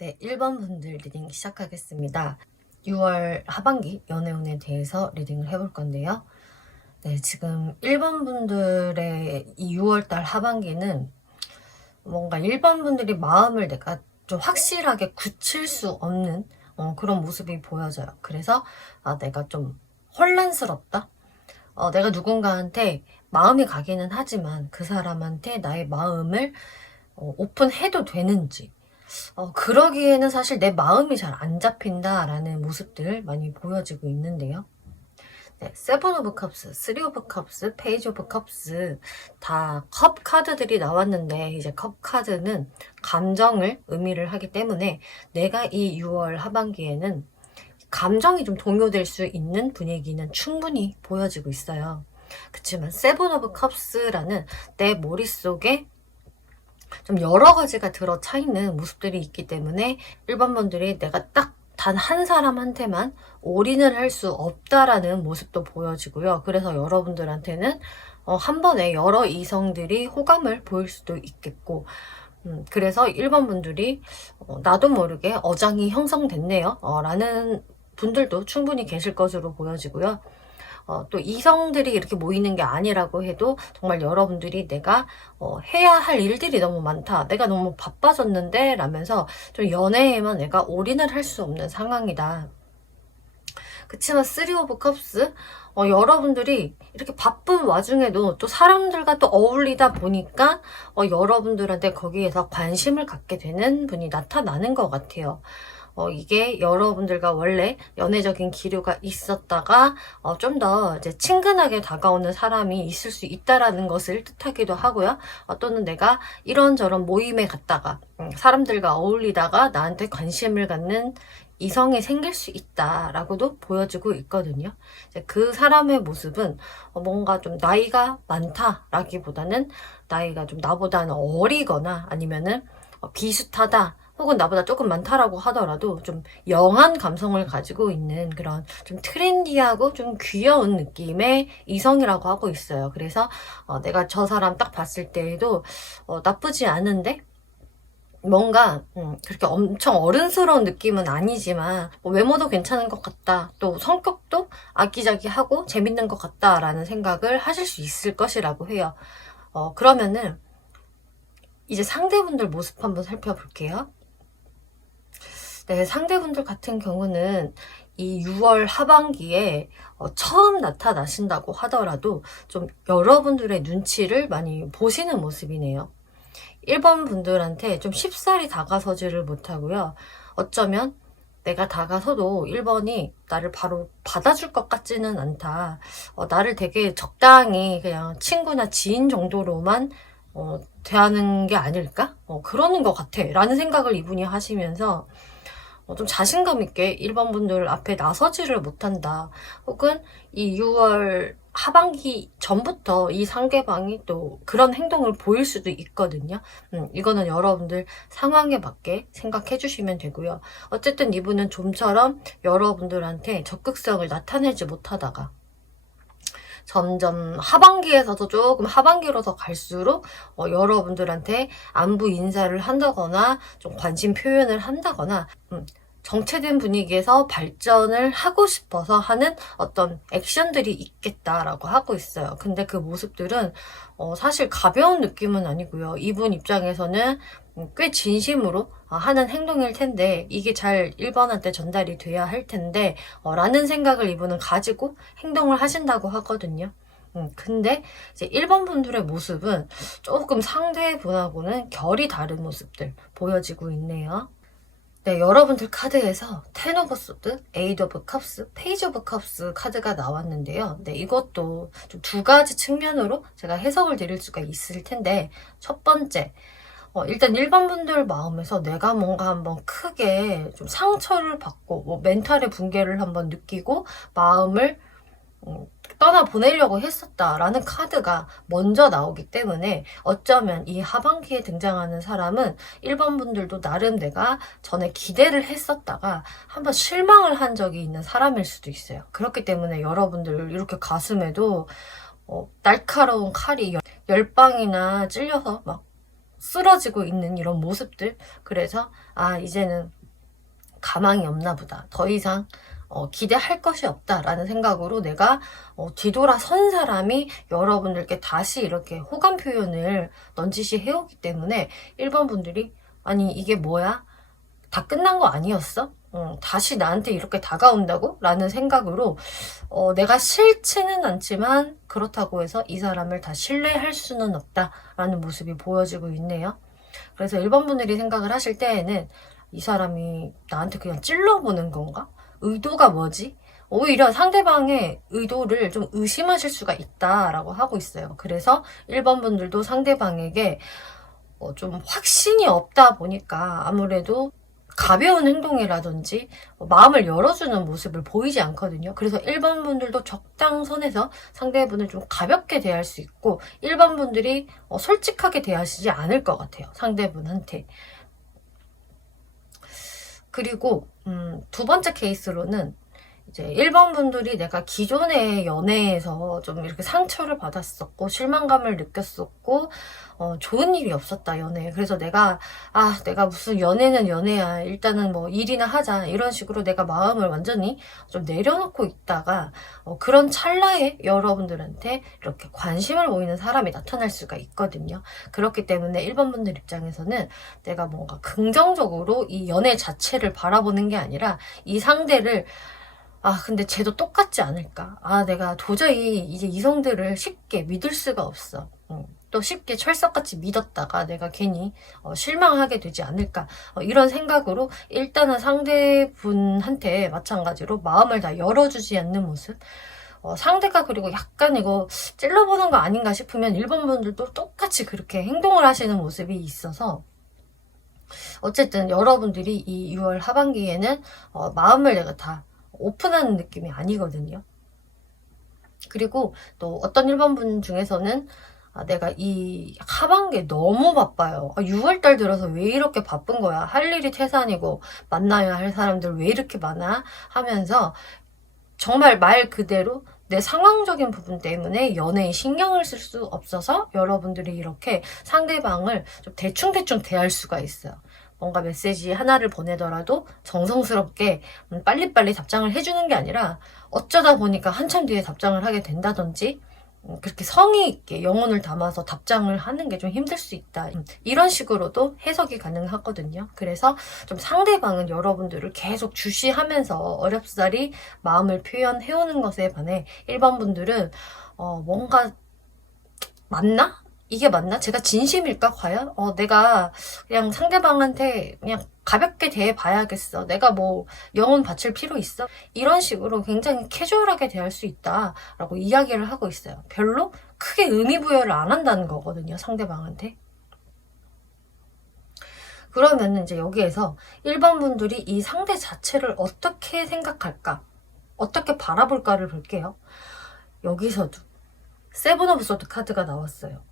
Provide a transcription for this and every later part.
네, 1번 분들 리딩 시작하겠습니다. 6월 하반기 연애운에 대해서 리딩을 해볼 건데요. 네, 지금 1번 분들의 이 6월달 하반기는 뭔가 1번 분들이 마음을 내가 좀 확실하게 굳힐 수 없는 그런 모습이 보여져요. 그래서 내가 좀 혼란스럽다. 내가 누군가한테 마음이 가기는 하지만 그 사람한테 나의 마음을 오픈해도 되는지 그러기에는 사실 내 마음이 잘 안 잡힌다라는 모습들 많이 보여지고 있는데요. 네, 세븐 오브 컵스, 쓰리 오브 컵스, 페이지 오브 컵스 다 컵 카드들이 나왔는데 이제 컵 카드는 감정을 의미를 하기 때문에 내가 이 6월 하반기에는 감정이 좀 동요될 수 있는 분위기는 충분히 보여지고 있어요. 그치만 세븐 오브 컵스라는 내 머릿속에 좀 여러 가지가 들어차 있는 모습들이 있기 때문에 일반 분들이 내가 딱 단 한 사람한테만 올인을 할 수 없다라는 모습도 보여지고요. 그래서 여러분들한테는 한 번에 여러 이성들이 호감을 보일 수도 있겠고, 그래서 일반 분들이 나도 모르게 어장이 형성됐네요. 라는 분들도 충분히 계실 것으로 보여지고요. 또 이성들이 이렇게 모이는 게 아니라고 해도 정말 여러분들이 내가 해야 할 일들이 너무 많다. 내가 너무 바빠졌는데 라면서 좀 연애에만 내가 올인을 할 수 없는 상황이다. 그치만 쓰리 오브 컵스 여러분들이 이렇게 바쁜 와중에도 또 사람들과 또 어울리다 보니까 여러분들한테 거기에서 관심을 갖게 되는 분이 나타나는 것 같아요. 이게 여러분들과 원래 연애적인 기류가 있었다가 좀 더 이제 친근하게 다가오는 사람이 있을 수 있다라는 것을 뜻하기도 하고요. 또는 내가 이런저런 모임에 갔다가 사람들과 어울리다가 나한테 관심을 갖는 이성이 생길 수 있다라고도 보여지고 있거든요. 그 사람의 모습은 뭔가 좀 나이가 많다라기보다는 나이가 좀 나보다는 어리거나 아니면은 비슷하다 혹은 나보다 조금 많다라고 하더라도 좀 영한 감성을 가지고 있는 그런 좀 트렌디하고 좀 귀여운 느낌의 이성이라고 하고 있어요. 그래서 내가 저 사람 딱 봤을 때에도 나쁘지 않은데 뭔가 그렇게 엄청 어른스러운 느낌은 아니지만 뭐 외모도 괜찮은 것 같다. 또 성격도 아기자기하고 재밌는 것 같다라는 생각을 하실 수 있을 것이라고 해요. 그러면은 이제 상대분들 모습 한번 살펴볼게요. 네, 상대분들 같은 경우는 이 6월 하반기에 처음 나타나신다고 하더라도 좀 여러분들의 눈치를 많이 보시는 모습이네요. 1번 분들한테 좀 쉽사리 다가서지를 못하고요. 어쩌면 내가 다가서도 1번이 나를 바로 받아줄 것 같지는 않다. 나를 되게 적당히 그냥 친구나 지인 정도로만 대하는 게 아닐까? 그러는 것 같아. 라는 생각을 이분이 하시면서 좀 자신감 있게 1번 분들 앞에 나서지를 못한다. 혹은 이 6월 하반기 전부터 이 상대방이 또 그런 행동을 보일 수도 있거든요. 이거는 여러분들 상황에 맞게 생각해 주시면 되고요. 어쨌든 이분은 좀처럼 여러분들한테 적극성을 나타내지 못하다가 점점 하반기에서도 조금 하반기로 더 갈수록 여러분들한테 안부 인사를 한다거나 좀 관심 표현을 한다거나 정체된 분위기에서 발전을 하고 싶어서 하는 어떤 액션들이 있겠다라고 하고 있어요. 근데 그 모습들은 사실 가벼운 느낌은 아니고요. 이분 입장에서는 꽤 진심으로 하는 행동일 텐데 이게 잘 1번한테 전달이 돼야 할 텐데 라는 생각을 이분은 가지고 행동을 하신다고 하거든요. 근데 이제 1번 분들의 모습은 조금 상대분하고는 결이 다른 모습들 보여지고 있네요. 네, 여러분들 카드에서 텐 오브 소드, 에이드 오브 컵스, 페이지 오브 컵스 카드가 나왔는데요. 네, 이것도 좀 두 가지 측면으로 제가 해석을 드릴 수가 있을 텐데 첫 번째, 일단 일반 분들 마음에서 내가 뭔가 한번 크게 좀 상처를 받고 뭐 멘탈의 붕괴를 한번 느끼고 마음을 떠나보내려고 했었다라는 카드가 먼저 나오기 때문에 어쩌면 이 하반기에 등장하는 사람은 1번 분들도 나름 내가 전에 기대를 했었다가 한번 실망을 한 적이 있는 사람일 수도 있어요. 그렇기 때문에 여러분들 이렇게 가슴에도 날카로운 칼이 10방이나 찔려서 막 쓰러지고 있는 이런 모습들. 그래서 이제는 가망이 없나 보다. 더 이상 기대할 것이 없다라는 생각으로 내가 뒤돌아선 사람이 여러분들께 다시 이렇게 호감 표현을 넌지시 해오기 때문에 1번 분들이 아니 이게 뭐야? 다 끝난 거 아니었어? 다시 나한테 이렇게 다가온다고? 라는 생각으로 내가 싫지는 않지만 그렇다고 해서 이 사람을 다 신뢰할 수는 없다라는 모습이 보여지고 있네요. 그래서 1번 분들이 생각을 하실 때에는 이 사람이 나한테 그냥 찔러보는 건가? 의도가 뭐지? 오히려 상대방의 의도를 좀 의심하실 수가 있다라고 하고 있어요. 그래서 1번 분들도 상대방에게 좀 확신이 없다 보니까 아무래도 가벼운 행동이라든지 마음을 열어주는 모습을 보이지 않거든요. 그래서 1번 분들도 적당선에서 상대분을 좀 가볍게 대할 수 있고 1번 분들이 솔직하게 대하시지 않을 것 같아요. 상대분한테. 그리고 두 번째 케이스로는 이제 1번 분들이 내가 기존의 연애에서 좀 이렇게 상처를 받았었고 실망감을 느꼈었고 좋은 일이 없었다 연애에. 그래서 내가 무슨 연애는 연애야 일단은 뭐 일이나 하자 이런 식으로 내가 마음을 완전히 좀 내려놓고 있다가 그런 찰나에 여러분들한테 이렇게 관심을 보이는 사람이 나타날 수가 있거든요. 그렇기 때문에 1번 분들 입장에서는 내가 뭔가 긍정적으로 이 연애 자체를 바라보는 게 아니라 이 상대를 근데 쟤도 똑같지 않을까? 내가 도저히 이제 이성들을 쉽게 믿을 수가 없어. 또 쉽게 철석같이 믿었다가 내가 괜히 실망하게 되지 않을까? 이런 생각으로 일단은 상대분한테 마찬가지로 마음을 다 열어주지 않는 모습. 상대가 그리고 약간 이거 찔러보는 거 아닌가 싶으면 1번 분들도 똑같이 그렇게 행동을 하시는 모습이 있어서 어쨌든 여러분들이 이 6월 하반기에는 마음을 내가 다 오픈하는 느낌이 아니거든요. 그리고 또 어떤 1번 분 중에서는 내가 이 하반기에 너무 바빠요. 6월달 들어서 왜 이렇게 바쁜 거야? 할 일이 태산이고 만나야 할 사람들 왜 이렇게 많아? 하면서 정말 말 그대로 내 상황적인 부분 때문에 연애에 신경을 쓸 수 없어서 여러분들이 이렇게 상대방을 좀 대충대충 대할 수가 있어요. 뭔가 메시지 하나를 보내더라도 정성스럽게 빨리빨리 답장을 해주는 게 아니라 어쩌다 보니까 한참 뒤에 답장을 하게 된다든지 그렇게 성의 있게 영혼을 담아서 답장을 하는 게 좀 힘들 수 있다. 이런 식으로도 해석이 가능하거든요. 그래서 좀 상대방은 여러분들을 계속 주시하면서 어렵사리 마음을 표현해오는 것에 반해 1번 분들은 뭔가 맞나? 이게 맞나? 제가 진심일까 과연? 내가 그냥 상대방한테 그냥 가볍게 대해봐야겠어. 내가 뭐 영혼 바칠 필요 있어? 이런 식으로 굉장히 캐주얼하게 대할 수 있다라고 이야기를 하고 있어요. 별로 크게 의미 부여를 안 한다는 거거든요. 상대방한테. 그러면 이제 여기에서 1번 분들이 이 상대 자체를 어떻게 생각할까? 어떻게 바라볼까를 볼게요. 여기서도 세븐 오브 소드 카드가 나왔어요.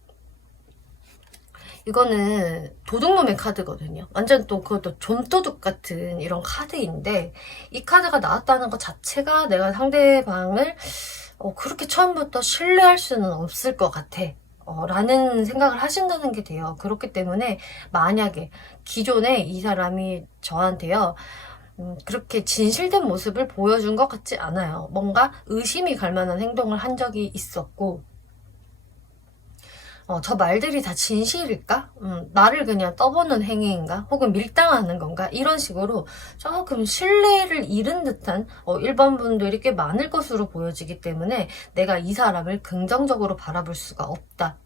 이거는 도둑놈의 카드거든요. 완전 또 그것도 좀도둑 같은 이런 카드인데 이 카드가 나왔다는 것 자체가 내가 상대방을 그렇게 처음부터 신뢰할 수는 없을 것 같아. 라는 생각을 하신다는 게 돼요. 그렇기 때문에 만약에 기존에 이 사람이 저한테요. 그렇게 진실된 모습을 보여준 것 같지 않아요. 뭔가 의심이 갈 만한 행동을 한 적이 있었고 저 말들이 다 진실일까? 나를 그냥 떠보는 행위인가? 혹은 밀당하는 건가? 이런 식으로 조금 신뢰를 잃은 듯한 1번 분들이 꽤 많을 것으로 보여지기 때문에 내가 이 사람을 긍정적으로 바라볼 수가 없다.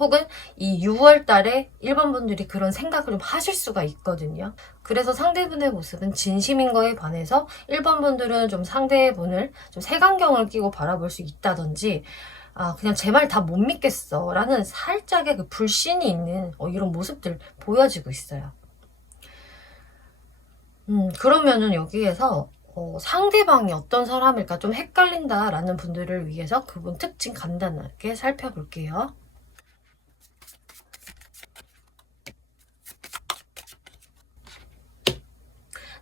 혹은 이 6월 달에 1번 분들이 그런 생각을 좀 하실 수가 있거든요. 그래서 상대분의 모습은 진심인 거에 반해서 1번 분들은 좀 상대분을 좀 색안경을 끼고 바라볼 수 있다든지 그냥 제 말 다 못 믿겠어 라는 살짝의 그 불신이 있는 이런 모습들 보여지고 있어요. 그러면은 여기에서 상대방이 어떤 사람일까 좀 헷갈린다 라는 분들을 위해서 그분 특징 간단하게 살펴볼게요.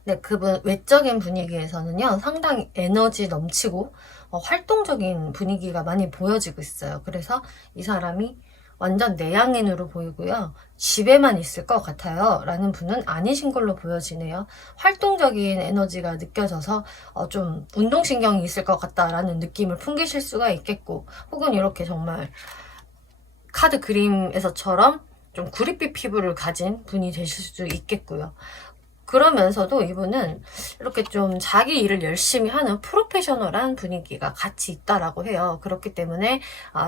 네, 그분 외적인 분위기에서는요 상당히 에너지 넘치고 활동적인 분위기가 많이 보여지고 있어요. 그래서 이 사람이 완전 내향인으로 보이고요. 집에만 있을 것 같아요 라는 분은 아니신 걸로 보여지네요. 활동적인 에너지가 느껴져서 좀 운동신경이 있을 것 같다라는 느낌을 풍기실 수가 있겠고, 혹은 이렇게 정말 카드 그림에서처럼 좀 구릿빛 피부를 가진 분이 되실 수도 있겠고요. 그러면서도 이분은 이렇게 좀 자기 일을 열심히 하는 프로페셔널한 분위기가 같이 있다라고 해요. 그렇기 때문에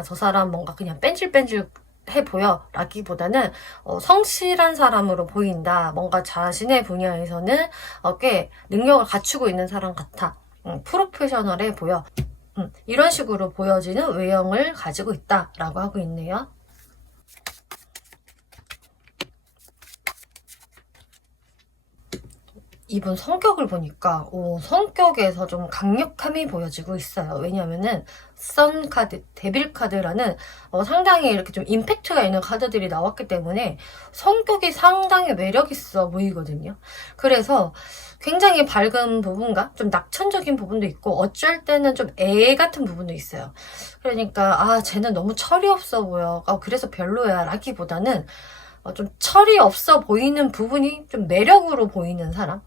저 사람 뭔가 그냥 뺀질뺀질 해 보여 라기보다는 성실한 사람으로 보인다. 뭔가 자신의 분야에서는 꽤 능력을 갖추고 있는 사람 같아. 프로페셔널해 보여. 이런 식으로 보여지는 외형을 가지고 있다라고 하고 있네요. 이분 성격을 보니까 성격에서 좀 강력함이 보여지고 있어요. 왜냐면은 선 카드, 데빌 카드라는 상당히 이렇게 좀 임팩트가 있는 카드들이 나왔기 때문에 성격이 상당히 매력 있어 보이거든요. 그래서 굉장히 밝은 부분과 좀 낙천적인 부분도 있고, 어쩔 때는 좀 애 같은 부분도 있어요. 그러니까 쟤는 너무 철이 없어 보여, 그래서 별로야 라기보다는 좀 철이 없어 보이는 부분이 좀 매력으로 보이는 사람,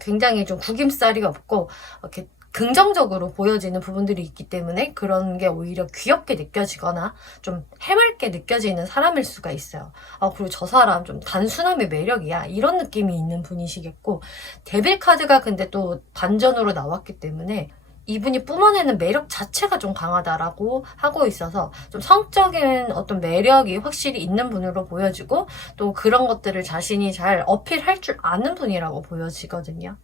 굉장히 좀 구김살이 없고 이렇게 긍정적으로 보여지는 부분들이 있기 때문에 그런 게 오히려 귀엽게 느껴지거나 좀 해맑게 느껴지는 사람일 수가 있어요. 그리고 저 사람 좀 단순함의 매력이야, 이런 느낌이 있는 분이시겠고, 데빌 카드가 근데 또 반전으로 나왔기 때문에 이분이 뿜어내는 매력 자체가 좀 강하다라고 하고 있어서 좀 성적인 어떤 매력이 확실히 있는 분으로 보여지고, 또 그런 것들을 자신이 잘 어필할 줄 아는 분이라고 보여지거든요.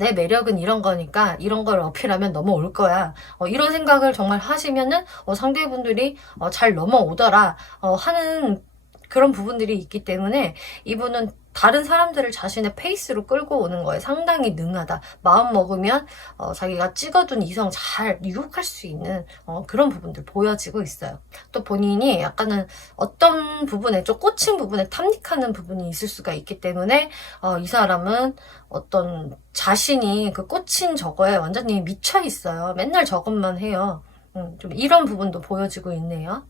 내 매력은 이런 거니까 이런 걸 어필하면 넘어올 거야. 이런 생각을 정말 하시면은 상대분들이 잘 넘어오더라 하는 그런 부분들이 있기 때문에 이분은 다른 사람들을 자신의 페이스로 끌고 오는 거에 상당히 능하다. 마음 먹으면 자기가 찍어둔 이성 잘 유혹할 수 있는 그런 부분들 보여지고 있어요. 또 본인이 약간은 어떤 부분에 좀 꽂힌 부분에 탐닉하는 부분이 있을 수가 있기 때문에 이 사람은 어떤 자신이 그 꽂힌 저거에 완전히 미쳐 있어요. 맨날 저것만 해요. 좀 이런 부분도 보여지고 있네요.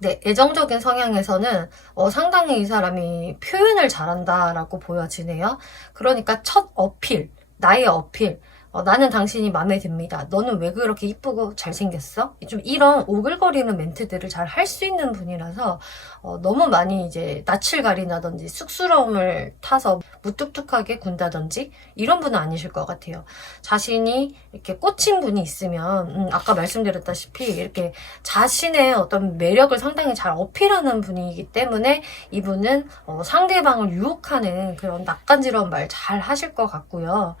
네, 애정적인 성향에서는 상당히 이 사람이 표현을 잘한다라고 보여지네요. 그러니까 첫 어필, 나의 어필, 나는 당신이 마음에 듭니다. 너는 왜 그렇게 이쁘고 잘생겼어? 좀 이런 오글거리는 멘트들을 잘 할 수 있는 분이라서 너무 많이 이제 낯을 가리나든지 쑥스러움을 타서 무뚝뚝하게 군다든지 이런 분은 아니실 것 같아요. 자신이 이렇게 꽂힌 분이 있으면 아까 말씀드렸다시피 이렇게 자신의 어떤 매력을 상당히 잘 어필하는 분이기 때문에 이분은 상대방을 유혹하는 그런 낯간지러운 말 잘 하실 것 같고요.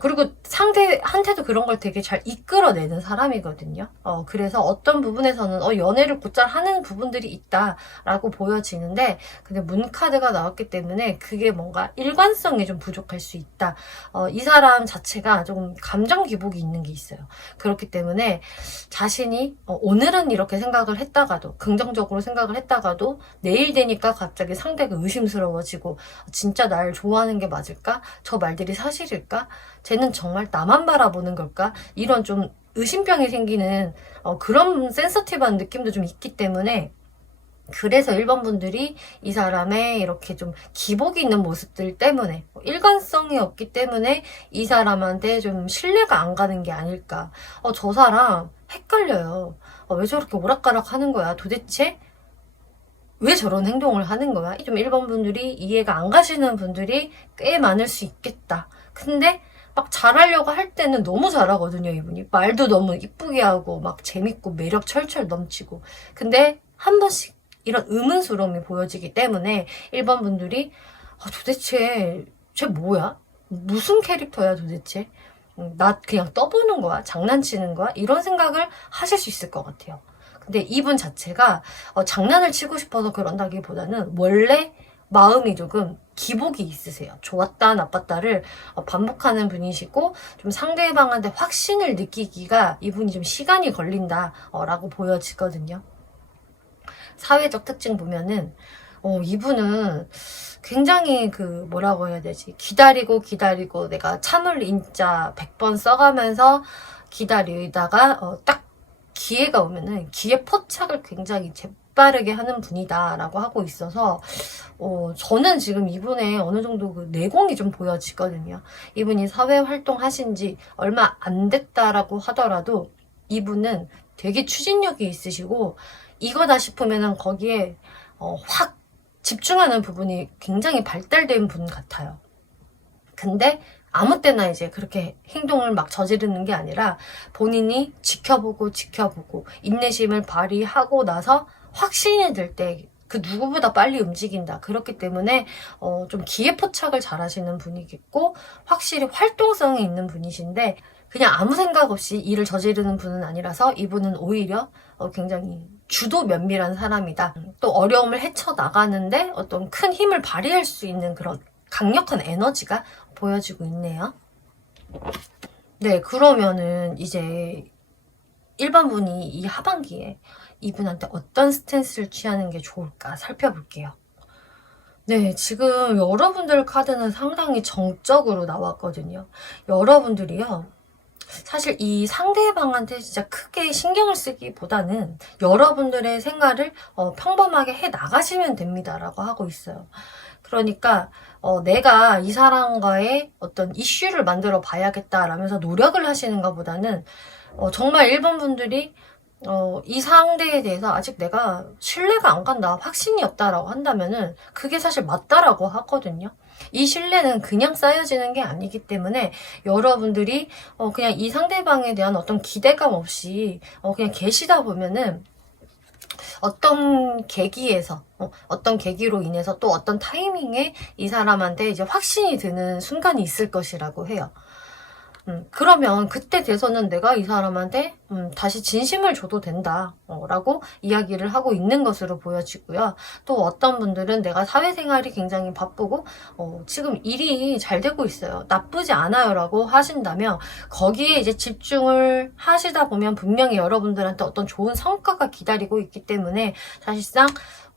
그리고 상대한테도 그런 걸 되게 잘 이끌어내는 사람이거든요. 그래서 어떤 부분에서는 연애를 곧잘 하는 부분들이 있다라고 보여지는데, 근데 문카드가 나왔기 때문에 그게 뭔가 일관성이 좀 부족할 수 있다. 이 사람 자체가 조금 감정 기복이 있는 게 있어요. 그렇기 때문에 자신이 오늘은 이렇게 생각을 했다가도, 긍정적으로 생각을 했다가도 내일 되니까 갑자기 상대가 의심스러워지고, 진짜 날 좋아하는 게 맞을까? 저 말들이 사실일까? 쟤는 정말 나만 바라보는 걸까? 이런 좀 의심병이 생기는 그런 센서티브한 느낌도 좀 있기 때문에, 그래서 1번 분들이 이 사람의 이렇게 좀 기복이 있는 모습들 때문에, 일관성이 없기 때문에 이 사람한테 좀 신뢰가 안 가는 게 아닐까. 저 사람 헷갈려요. 왜 저렇게 오락가락 하는 거야? 도대체 왜 저런 행동을 하는 거야? 좀 1번 분들이 이해가 안 가시는 분들이 꽤 많을 수 있겠다. 근데 막 잘하려고 할 때는 너무 잘하거든요, 이분이. 말도 너무 이쁘게 하고 막 재밌고 매력 철철 넘치고. 근데 한 번씩 이런 의문스러움이 보여지기 때문에 1번 분들이 도대체 쟤 뭐야? 무슨 캐릭터야 도대체? 나 그냥 떠보는 거야? 장난치는 거야? 이런 생각을 하실 수 있을 것 같아요. 근데 이분 자체가 장난을 치고 싶어서 그런다기보다는 원래 마음이 조금 기복이 있으세요. 좋았다 나빴다를 반복하는 분이시고, 좀 상대방한테 확신을 느끼기가 이분이 좀 시간이 걸린다라고 보여지거든요. 사회적 특징 보면은 이분은 굉장히 뭐라고 해야 되지? 기다리고 내가 참을 인자 100번 써가면서 기다리다가 딱 기회가 오면은 기회 포착을 굉장히 재빠르게 하는 분이다라고 하고 있어서 저는 지금 이분의 어느 정도 내공이 좀 보여지거든요. 이분이 사회 활동하신 지 얼마 안 됐다라고 하더라도 이분은 되게 추진력이 있으시고 이거다 싶으면은 거기에 확 집중하는 부분이 굉장히 발달된 분 같아요. 근데 아무 때나 이제 그렇게 행동을 막 저지르는 게 아니라 본인이 지켜보고 인내심을 발휘하고 나서 확신이 들 때 그 누구보다 빨리 움직인다. 그렇기 때문에 좀 기회포착을 잘 하시는 분이겠고 확실히 활동성이 있는 분이신데 그냥 아무 생각 없이 일을 저지르는 분은 아니라서 이분은 오히려 굉장히 주도 면밀한 사람이다. 또 어려움을 헤쳐나가는데 어떤 큰 힘을 발휘할 수 있는 그런 강력한 에너지가 보여지고 있네요. 네, 그러면은 이제 일반 분이 이 하반기에 이분한테 어떤 스탠스를 취하는 게 좋을까 살펴볼게요. 네, 지금 여러분들 카드는 상당히 정적으로 나왔거든요. 여러분들이요. 사실 이 상대방한테 진짜 크게 신경을 쓰기보다는 여러분들의 생활을 평범하게 해 나가시면 됩니다라고 하고 있어요. 그러니까 내가 이 사람과의 어떤 이슈를 만들어 봐야겠다라면서 노력을 하시는 것보다는 정말 일본 분들이 이 상대에 대해서 아직 내가 신뢰가 안 간다, 확신이 없다라고 한다면은 그게 사실 맞다라고 하거든요. 이 신뢰는 그냥 쌓여지는 게 아니기 때문에 여러분들이 그냥 이 상대방에 대한 어떤 기대감 없이 그냥 계시다 보면은 어떤 계기에서 어떤 계기로 인해서 또 어떤 타이밍에 이 사람한테 이제 확신이 드는 순간이 있을 것이라고 해요. 그러면 그때 돼서는 내가 이 사람한테 다시 진심을 줘도 된다 라고 이야기를 하고 있는 것으로 보여지고요. 또 어떤 분들은 내가 사회생활이 굉장히 바쁘고 지금 일이 잘 되고 있어요, 나쁘지 않아요 라고 하신다면 거기에 이제 집중을 하시다 보면 분명히 여러분들한테 어떤 좋은 성과가 기다리고 있기 때문에 사실상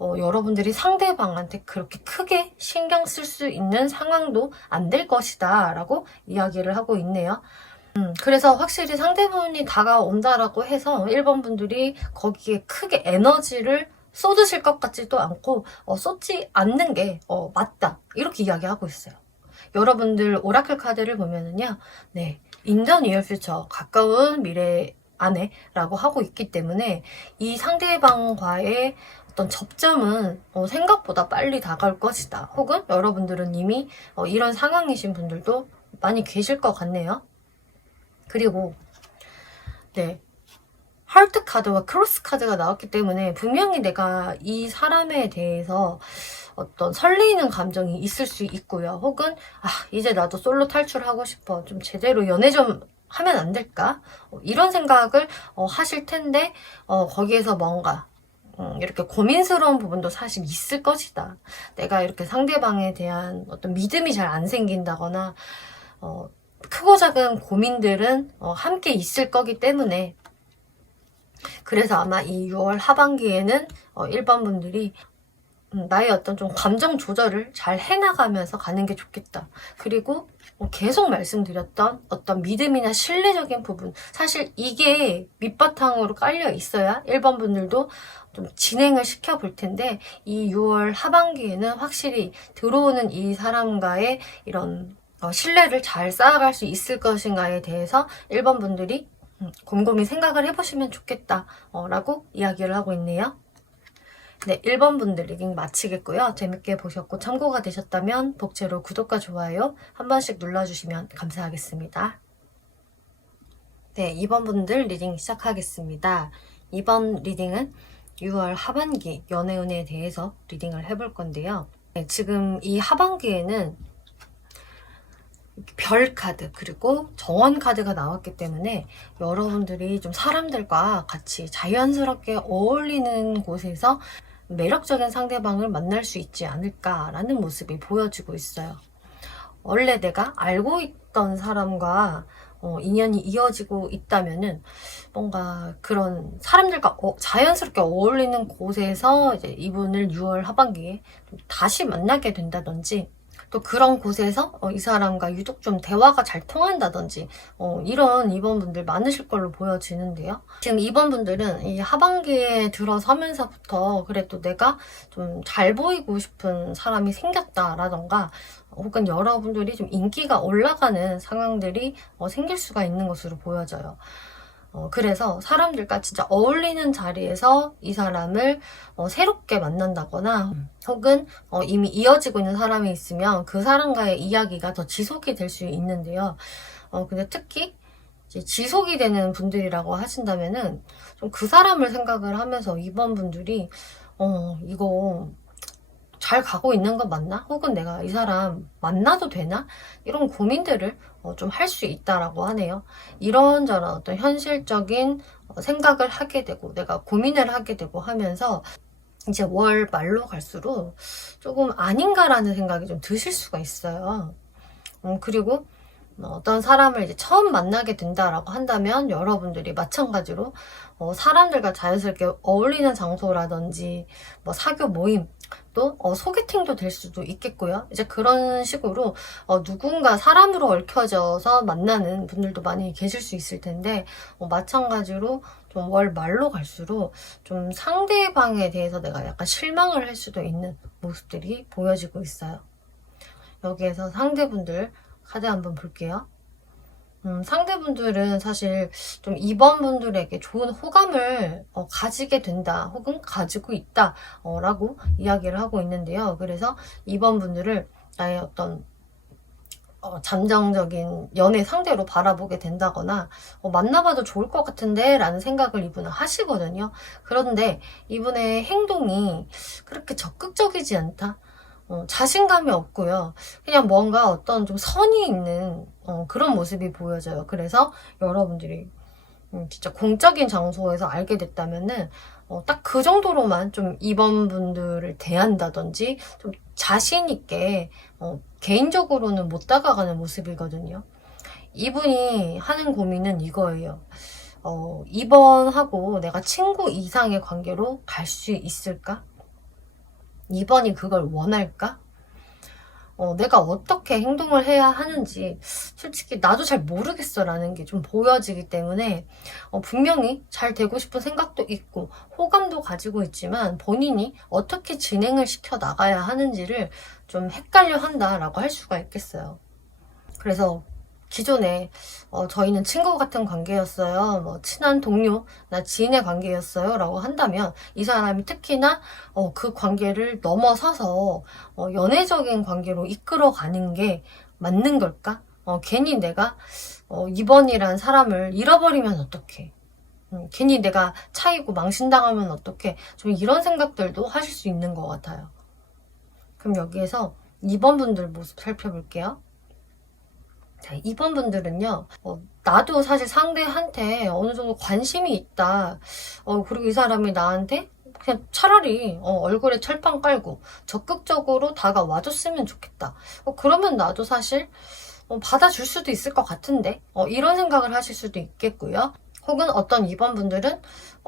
여러분들이 상대방한테 그렇게 크게 신경 쓸 수 있는 상황도 안 될 것이다 라고 이야기를 하고 있네요. 그래서 확실히 상대분이 다가온다라고 해서 1번 분들이 거기에 크게 에너지를 쏟으실 것 같지도 않고 쏟지 않는 게 맞다 이렇게 이야기하고 있어요. 여러분들 오라클 카드를 보면은요, 네, in the near future, 가까운 미래 안에 라고 하고 있기 때문에 이 상대방과의 어떤 접점은 생각보다 빨리 다가올 것이다. 혹은 여러분들은 이미 이런 상황이신 분들도 많이 계실 것 같네요. 그리고 네, 하트 카드와 크로스 카드가 나왔기 때문에 분명히 내가 이 사람에 대해서 어떤 설레이는 감정이 있을 수 있고요. 혹은 이제 나도 솔로 탈출하고 싶어, 좀 제대로 연애 좀 하면 안 될까? 이런 생각을 하실 텐데 거기에서 뭔가 이렇게 고민스러운 부분도 사실 있을 것이다. 내가 이렇게 상대방에 대한 어떤 믿음이 잘 안 생긴다거나 크고 작은 고민들은 함께 있을 거기 때문에 그래서 아마 이 6월 하반기에는 1번 분들이 나의 어떤 좀 감정 조절을 잘 해나가면서 가는 게 좋겠다. 그리고 계속 말씀드렸던 어떤 믿음이나 신뢰적인 부분, 사실 이게 밑바탕으로 깔려 있어야 1번 분들도 좀 진행을 시켜볼 텐데 이 6월 하반기에는 확실히 들어오는 이 사람과의 이런 신뢰를 잘 쌓아갈 수 있을 것인가에 대해서 1번 분들이 곰곰이 생각을 해보시면 좋겠다 라고 이야기를 하고 있네요. 네, 1번 분들 리딩 마치겠고요. 재밌게 보셨고 참고가 되셨다면 복제로 구독과 좋아요 한 번씩 눌러주시면 감사하겠습니다. 네, 2번 분들 리딩 시작하겠습니다. 이번 리딩은 6월 하반기 연애운에 대해서 리딩을 해볼 건데요. 네, 지금 이 하반기에는 별 카드 그리고 정원 카드가 나왔기 때문에 여러분들이 좀 사람들과 같이 자연스럽게 어울리는 곳에서 매력적인 상대방을 만날 수 있지 않을까라는 모습이 보여지고 있어요. 원래 내가 알고 있던 사람과 인연이 이어지고 있다면은 뭔가 그런 사람들과 자연스럽게 어울리는 곳에서 이제 이분을 6월 하반기에 좀 다시 만나게 된다든지, 또 그런 곳에서 이 사람과 유독 좀 대화가 잘 통한다든지 이런 2번 분들 많으실 걸로 보여지는데요. 지금 2번 분들은 이 하반기에 들어서면서부터 그래도 내가 좀 잘 보이고 싶은 사람이 생겼다라던가, 혹은 여러분들이 좀 인기가 올라가는 상황들이 생길 수가 있는 것으로 보여져요. 그래서 사람들과 진짜 어울리는 자리에서 이 사람을 새롭게 만난다거나, 혹은 이미 이어지고 있는 사람이 있으면 그 사람과의 이야기가 더 지속이 될 수 있는데요. 근데 특히 이제 지속이 되는 분들이라고 하신다면은 좀 그 사람을 생각을 하면서 이번 분들이 이거 잘 가고 있는 건 맞나? 혹은 내가 이 사람 만나도 되나? 이런 고민들을 좀 할 수 있다라고 하네요. 이런저런 어떤 현실적인 생각을 하게 되고, 내가 고민을 하게 되고 하면서 이제 월 말로 갈수록 조금 아닌가라는 생각이 좀 드실 수가 있어요. 그리고 어떤 사람을 이제 처음 만나게 된다라고 한다면 여러분들이 마찬가지로 사람들과 자연스럽게 어울리는 장소라든지 뭐 사교 모임, 또 소개팅도 될 수도 있겠고요. 이제 그런 식으로 누군가 사람으로 얽혀져서 만나는 분들도 많이 계실 수 있을 텐데, 마찬가지로 좀 월 말로 갈수록 좀 상대방에 대해서 내가 약간 실망을 할 수도 있는 모습들이 보여지고 있어요. 여기에서 상대분들 카드 한번 볼게요. 상대분들은 사실 좀 이번 분들에게 좋은 호감을 가지게 된다, 혹은 가지고 있다 라고 이야기를 하고 있는데요. 그래서 이번 분들을 나의 어떤 잠정적인 연애 상대로 바라보게 된다거나, 만나봐도 좋을 것 같은데 라는 생각을 이분은 하시거든요. 그런데 이분의 행동이 그렇게 적극적이지 않다, 자신감이 없고요. 그냥 뭔가 어떤 좀 선이 있는 그런 모습이 보여져요. 그래서 여러분들이 진짜 공적인 장소에서 알게 됐다면은 딱 그 정도로만 좀 이번 분들을 대한다든지 좀 자신 있게 개인적으로는 못 다가가는 모습이거든요. 이분이 하는 고민은 이거예요. 이번하고 내가 친구 이상의 관계로 갈 수 있을까? 이번이 그걸 원할까? 내가 어떻게 행동을 해야 하는지 솔직히 나도 잘 모르겠어라는 게 좀 보여지기 때문에 분명히 잘 되고 싶은 생각도 있고 호감도 가지고 있지만 본인이 어떻게 진행을 시켜 나가야 하는지를 좀 헷갈려 한다라고 할 수가 있겠어요. 그래서 기존에 저희는 친구 같은 관계였어요, 뭐 친한 동료, 나 지인의 관계였어요 라고 한다면, 이 사람이 특히나 그 관계를 넘어서서 연애적인 관계로 이끌어가는 게 맞는 걸까? 괜히 내가 이번이란 사람을 잃어버리면 어떡해, 괜히 내가 차이고 망신당하면 어떡해, 좀 이런 생각들도 하실 수 있는 것 같아요. 그럼 여기에서 2번 분들 모습 살펴볼게요. 자, 2번 분들은요, 나도 사실 상대한테 어느 정도 관심이 있다. 그리고 이 사람이 나한테 그냥 차라리 얼굴에 철판 깔고 적극적으로 다가와줬으면 좋겠다. 그러면 나도 사실 받아줄 수도 있을 것 같은데, 이런 생각을 하실 수도 있겠고요. 혹은 어떤 2번 분들은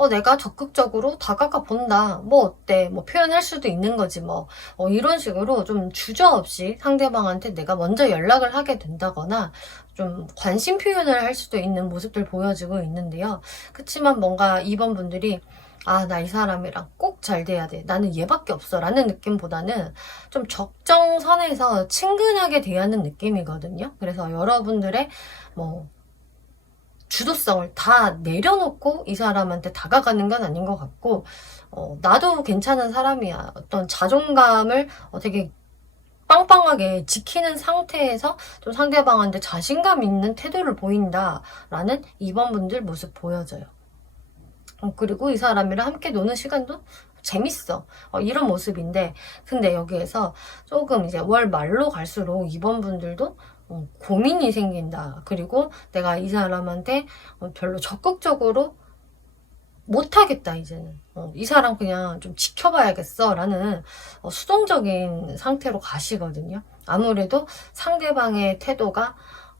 내가 적극적으로 다가가 본다, 뭐 어때, 뭐 표현할 수도 있는 거지 뭐, 이런 식으로 좀 주저없이 상대방한테 내가 먼저 연락을 하게 된다거나 좀 관심 표현을 할 수도 있는 모습들 보여지고 있는데요. 그치만 뭔가 2번 분들이 나 이 사람이랑 꼭 잘 돼야 돼, 나는 얘밖에 없어 라는 느낌보다는 좀 적정선에서 친근하게 대하는 느낌이거든요. 그래서 여러분들의 뭐 주도성을 다 내려놓고 이 사람한테 다가가는 건 아닌 것 같고, 나도 괜찮은 사람이야, 어떤 자존감을 되게 빵빵하게 지키는 상태에서 좀 상대방한테 자신감 있는 태도를 보인다라는 2번 분들 모습 보여져요. 그리고 이 사람이랑 함께 노는 시간도 재밌어, 이런 모습인데, 근데 여기에서 조금 이제 월 말로 갈수록 2번 분들도 고민이 생긴다. 그리고 내가 이 사람한테 별로 적극적으로 못하겠다, 이제는. 이 사람 그냥 좀 지켜봐야겠어 라는 수동적인 상태로 가시거든요. 아무래도 상대방의 태도가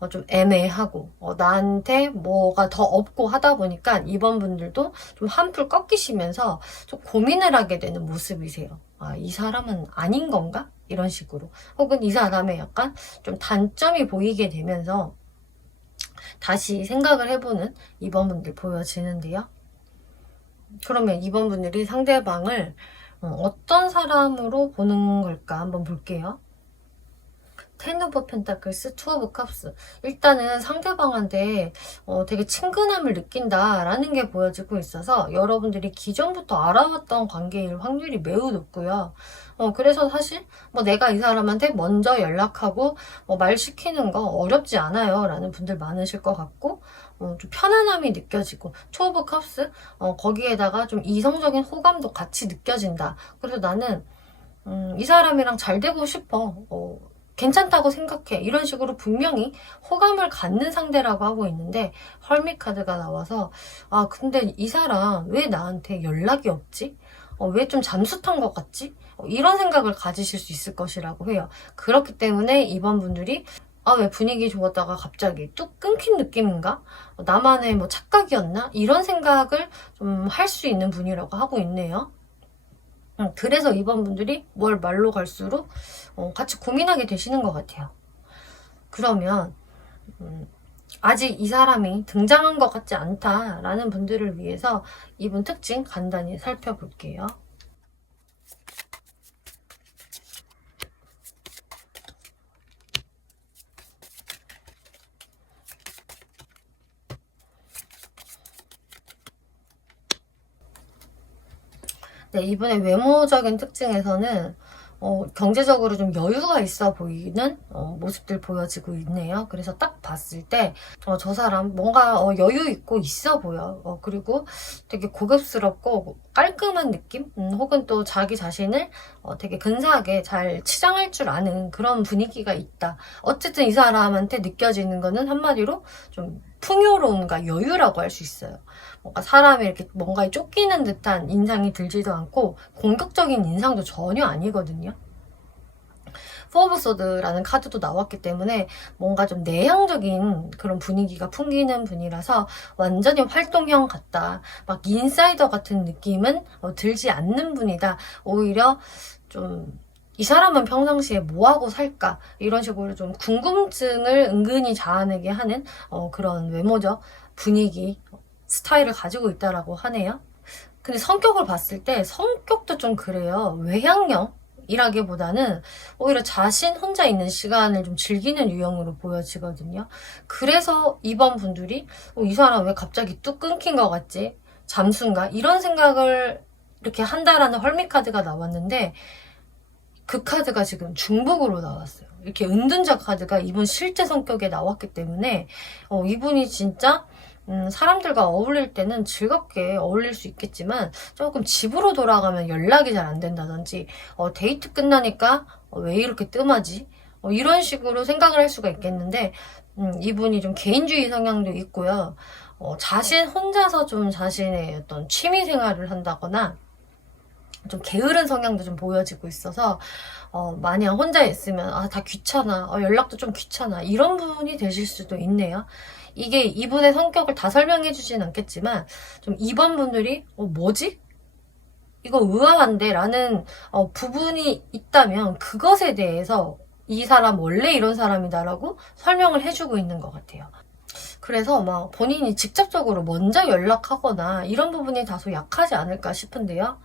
좀 애매하고 나한테 뭐가 더 없고 하다 보니까 이번 분들도 좀 한풀 꺾이시면서 좀 고민을 하게 되는 모습이세요. 아, 이 사람은 아닌 건가? 이런 식으로. 혹은 이 사람의 약간 좀 단점이 보이게 되면서 다시 생각을 해보는 이번 분들 보여지는데요. 그러면 이번 분들이 상대방을 어떤 사람으로 보는 걸까 한번 볼게요. 텐 오브 펜타클스, 투 오브 컵스. 일단은 상대방한테 되게 친근함을 느낀다라는 게 보여지고 있어서 여러분들이 기존부터 알아왔던 관계일 확률이 매우 높고요. 그래서 사실 뭐 내가 이 사람한테 먼저 연락하고 말 시키는 거 어렵지 않아요 라는 분들 많으실 것 같고, 좀 편안함이 느껴지고, 투 오브 컵스, 거기에다가 좀 이성적인 호감도 같이 느껴진다. 그래서 나는 이 사람이랑 잘 되고 싶어. 괜찮다고 생각해. 이런 식으로 분명히 호감을 갖는 상대라고 하고 있는데, 헐밋 카드가 나와서 아 근데 이 사람 왜 나한테 연락이 없지? 왜 좀 잠수 탄 것 같지? 이런 생각을 가지실 수 있을 것이라고 해요. 그렇기 때문에 이번 분들이 아 왜 분위기 좋았다가 갑자기 뚝 끊긴 느낌인가? 나만의 뭐 착각이었나? 이런 생각을 좀 할 수 있는 분이라고 하고 있네요. 그래서 이번 분들이 뭘 말로 갈수록 같이 고민하게 되시는 것 같아요. 그러면 아직 이 사람이 등장한 것 같지 않다라는 분들을 위해서 이분 특징 간단히 살펴볼게요. 네, 이분의 외모적인 특징에서는 경제적으로 좀 여유가 있어 보이는 모습들 보여지고 있네요. 그래서 딱 봤을 때 저 사람 뭔가 여유 있고 있어 보여. 그리고 되게 고급스럽고 깔끔한 느낌? 혹은 또 자기 자신을 되게 근사하게 잘 치장할 줄 아는 그런 분위기가 있다. 어쨌든 이 사람한테 느껴지는 거는 한마디로 좀 풍요로움과 여유라고 할 수 있어요. 뭔가 사람이 이렇게 뭔가에 쫓기는 듯한 인상이 들지도 않고 공격적인 인상도 전혀 아니거든요. 포 오브 소드라는 카드도 나왔기 때문에 뭔가 좀 내향적인 그런 분위기가 풍기는 분이라서 완전히 활동형 같다. 막 인사이더 같은 느낌은 들지 않는 분이다. 오히려 좀 이 사람은 평상시에 뭐하고 살까? 이런 식으로 좀 궁금증을 은근히 자아내게 하는 그런 외모적 분위기, 스타일을 가지고 있다라고 하네요. 근데 성격을 봤을 때 성격도 좀 그래요. 외향형이라기보다는 오히려 자신 혼자 있는 시간을 좀 즐기는 유형으로 보여지거든요. 그래서 이번 분들이 이 사람 왜 갑자기 뚝 끊긴 것 같지? 잠수인가? 이런 생각을 이렇게 한다라는 헐미 카드가 나왔는데 그 카드가 지금 중복으로 나왔어요. 이렇게 은둔자 카드가 이분 실제 성격에 나왔기 때문에 이분이 진짜 사람들과 어울릴 때는 즐겁게 어울릴 수 있겠지만 조금 집으로 돌아가면 연락이 잘 안 된다든지 데이트 끝나니까 왜 이렇게 뜸하지? 이런 식으로 생각을 할 수가 있겠는데 이분이 좀 개인주의 성향도 있고요. 자신 혼자서 좀 자신의 어떤 취미 생활을 한다거나 좀 게으른 성향도 좀 보여지고 있어서 마냥 혼자 있으면 다 귀찮아, 연락도 좀 귀찮아 이런 분이 되실 수도 있네요. 이게 이분의 성격을 다 설명해 주진 않겠지만 좀 이번 분들이 뭐지? 이거 의아한데? 라는 부분이 있다면 그것에 대해서 이 사람 원래 이런 사람이다 라고 설명을 해주고 있는 것 같아요. 그래서 막 본인이 직접적으로 먼저 연락하거나 이런 부분이 다소 약하지 않을까 싶은데요.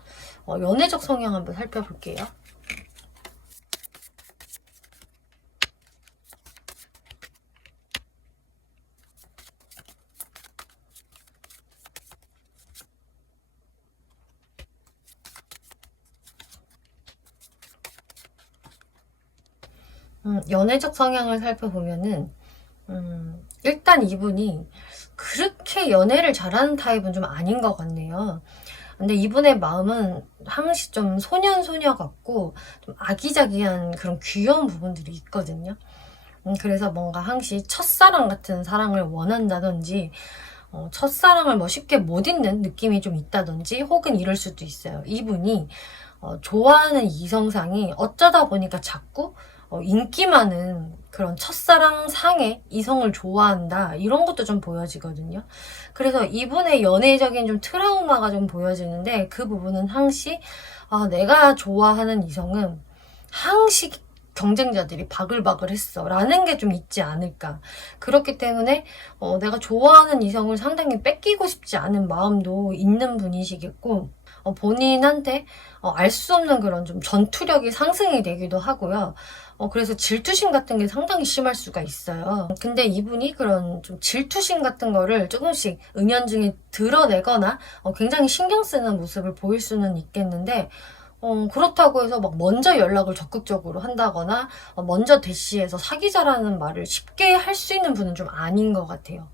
연애적 성향 한번 살펴볼게요. 연애적 성향을 살펴보면은 일단 이분이 그렇게 연애를 잘하는 타입은 좀 아닌 것 같네요. 근데 이분의 마음은 항시 좀 소년 같고 좀 아기자기한 그런 귀여운 부분들이 있거든요. 그래서 뭔가 항시 첫사랑 같은 사랑을 원한다든지 첫사랑을 뭐 쉽게 못 잊는 느낌이 좀 있다든지 혹은 이럴 수도 있어요. 이분이 좋아하는 이성상이 어쩌다 보니까 자꾸 인기 많은 그런 첫사랑 상의 이성을 좋아한다 이런 것도 좀 보여지거든요. 그래서 이분의 연애적인 좀 트라우마가 좀 보여지는데 그 부분은 항시 내가 좋아하는 이성은 항시 경쟁자들이 바글바글했어 라는 게 좀 있지 않을까. 그렇기 때문에 내가 좋아하는 이성을 상당히 뺏기고 싶지 않은 마음도 있는 분이시겠고 본인한테 알 수 없는 그런 좀 전투력이 상승이 되기도 하고요. 그래서 질투심 같은 게 상당히 심할 수가 있어요. 근데 이분이 그런 좀 질투심 같은 거를 조금씩 은연중에 드러내거나 굉장히 신경 쓰는 모습을 보일 수는 있겠는데 그렇다고 해서 막 먼저 연락을 적극적으로 한다거나 먼저 대시해서 사귀자라는 말을 쉽게 할 수 있는 분은 좀 아닌 것 같아요.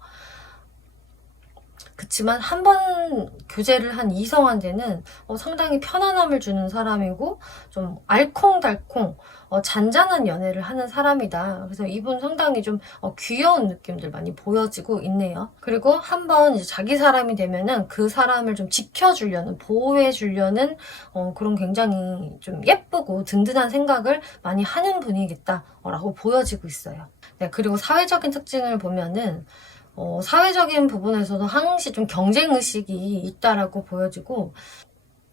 그치만 한 번 교제를 한 이성한테는 상당히 편안함을 주는 사람이고 좀 알콩달콩 잔잔한 연애를 하는 사람이다. 그래서 이분 상당히 좀 귀여운 느낌들 많이 보여지고 있네요. 그리고 한 번 이제 자기 사람이 되면은 그 사람을 좀 지켜주려는 보호해주려는 그런 굉장히 좀 예쁘고 든든한 생각을 많이 하는 분이겠다라고 보여지고 있어요. 네, 그리고 사회적인 특징을 보면은 사회적인 부분에서도 항시 좀 경쟁의식이 있다라고 보여지고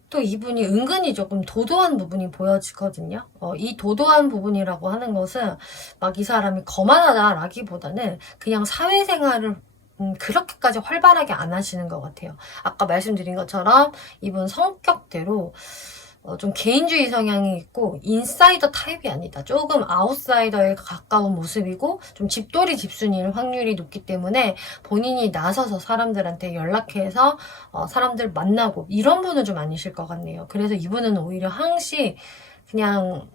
또 이분이 은근히 조금 도도한 부분이 보여지거든요. 이 도도한 부분이라고 하는 것은 막 이 사람이 거만하다라기보다는 그냥 사회생활을 그렇게까지 활발하게 안 하시는 것 같아요. 아까 말씀드린 것처럼 이분 성격대로 좀 개인주의 성향이 있고 인사이더 타입이 아니다. 조금 아웃사이더에 가까운 모습이고 좀 집돌이 집순이일 확률이 높기 때문에 본인이 나서서 사람들한테 연락해서 사람들 만나고 이런 분은 좀 아니실 것 같네요. 그래서 이분은 오히려 항시 그냥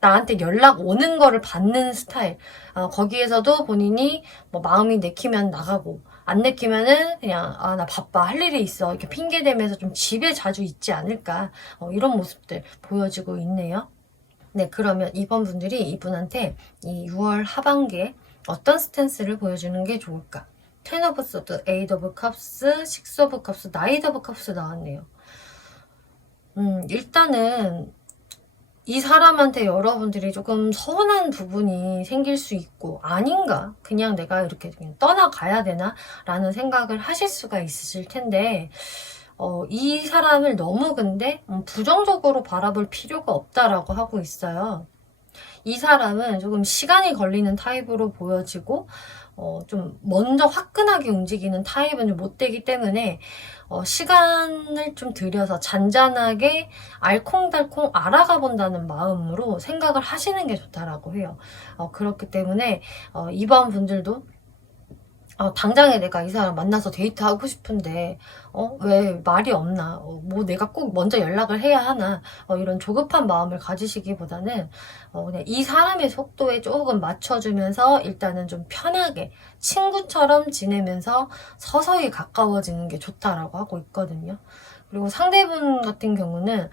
나한테 연락 오는 거를 받는 스타일. 거기에서도 본인이 뭐 마음이 내키면 나가고 안 내키면은 그냥 나 바빠 할 일이 있어 이렇게 핑계 대면서 좀 집에 자주 있지 않을까 이런 모습들 보여지고 있네요. 네, 그러면 이번 분들이 이분한테 이 6월 하반기에 어떤 스탠스를 보여주는 게 좋을까? 텐 오브 소드, 에이드 오브 컵스, 식스 오브 컵스, 나이트 오브 컵스 나왔네요. 일단은 이 사람한테 여러분들이 조금 서운한 부분이 생길 수 있고 아닌가? 그냥 내가 이렇게 그냥 떠나가야 되나? 라는 생각을 하실 수가 있으실 텐데 이 사람을 너무 근데 부정적으로 바라볼 필요가 없다라고 하고 있어요. 이 사람은 조금 시간이 걸리는 타입으로 보여지고 좀 먼저 화끈하게 움직이는 타입은 좀 못 되기 때문에 시간을 좀 들여서 잔잔하게 알콩달콩 알아가 본다는 마음으로 생각을 하시는 게 좋다라고 해요. 그렇기 때문에 이번 분들도 당장에 내가 이 사람 만나서 데이트하고 싶은데 왜 말이 없나 뭐 내가 꼭 먼저 연락을 해야 하나 이런 조급한 마음을 가지시기보다는 그냥 이 사람의 속도에 조금 맞춰주면서 일단은 좀 편하게 친구처럼 지내면서 서서히 가까워지는 게 좋다라고 하고 있거든요. 그리고 상대분 같은 경우는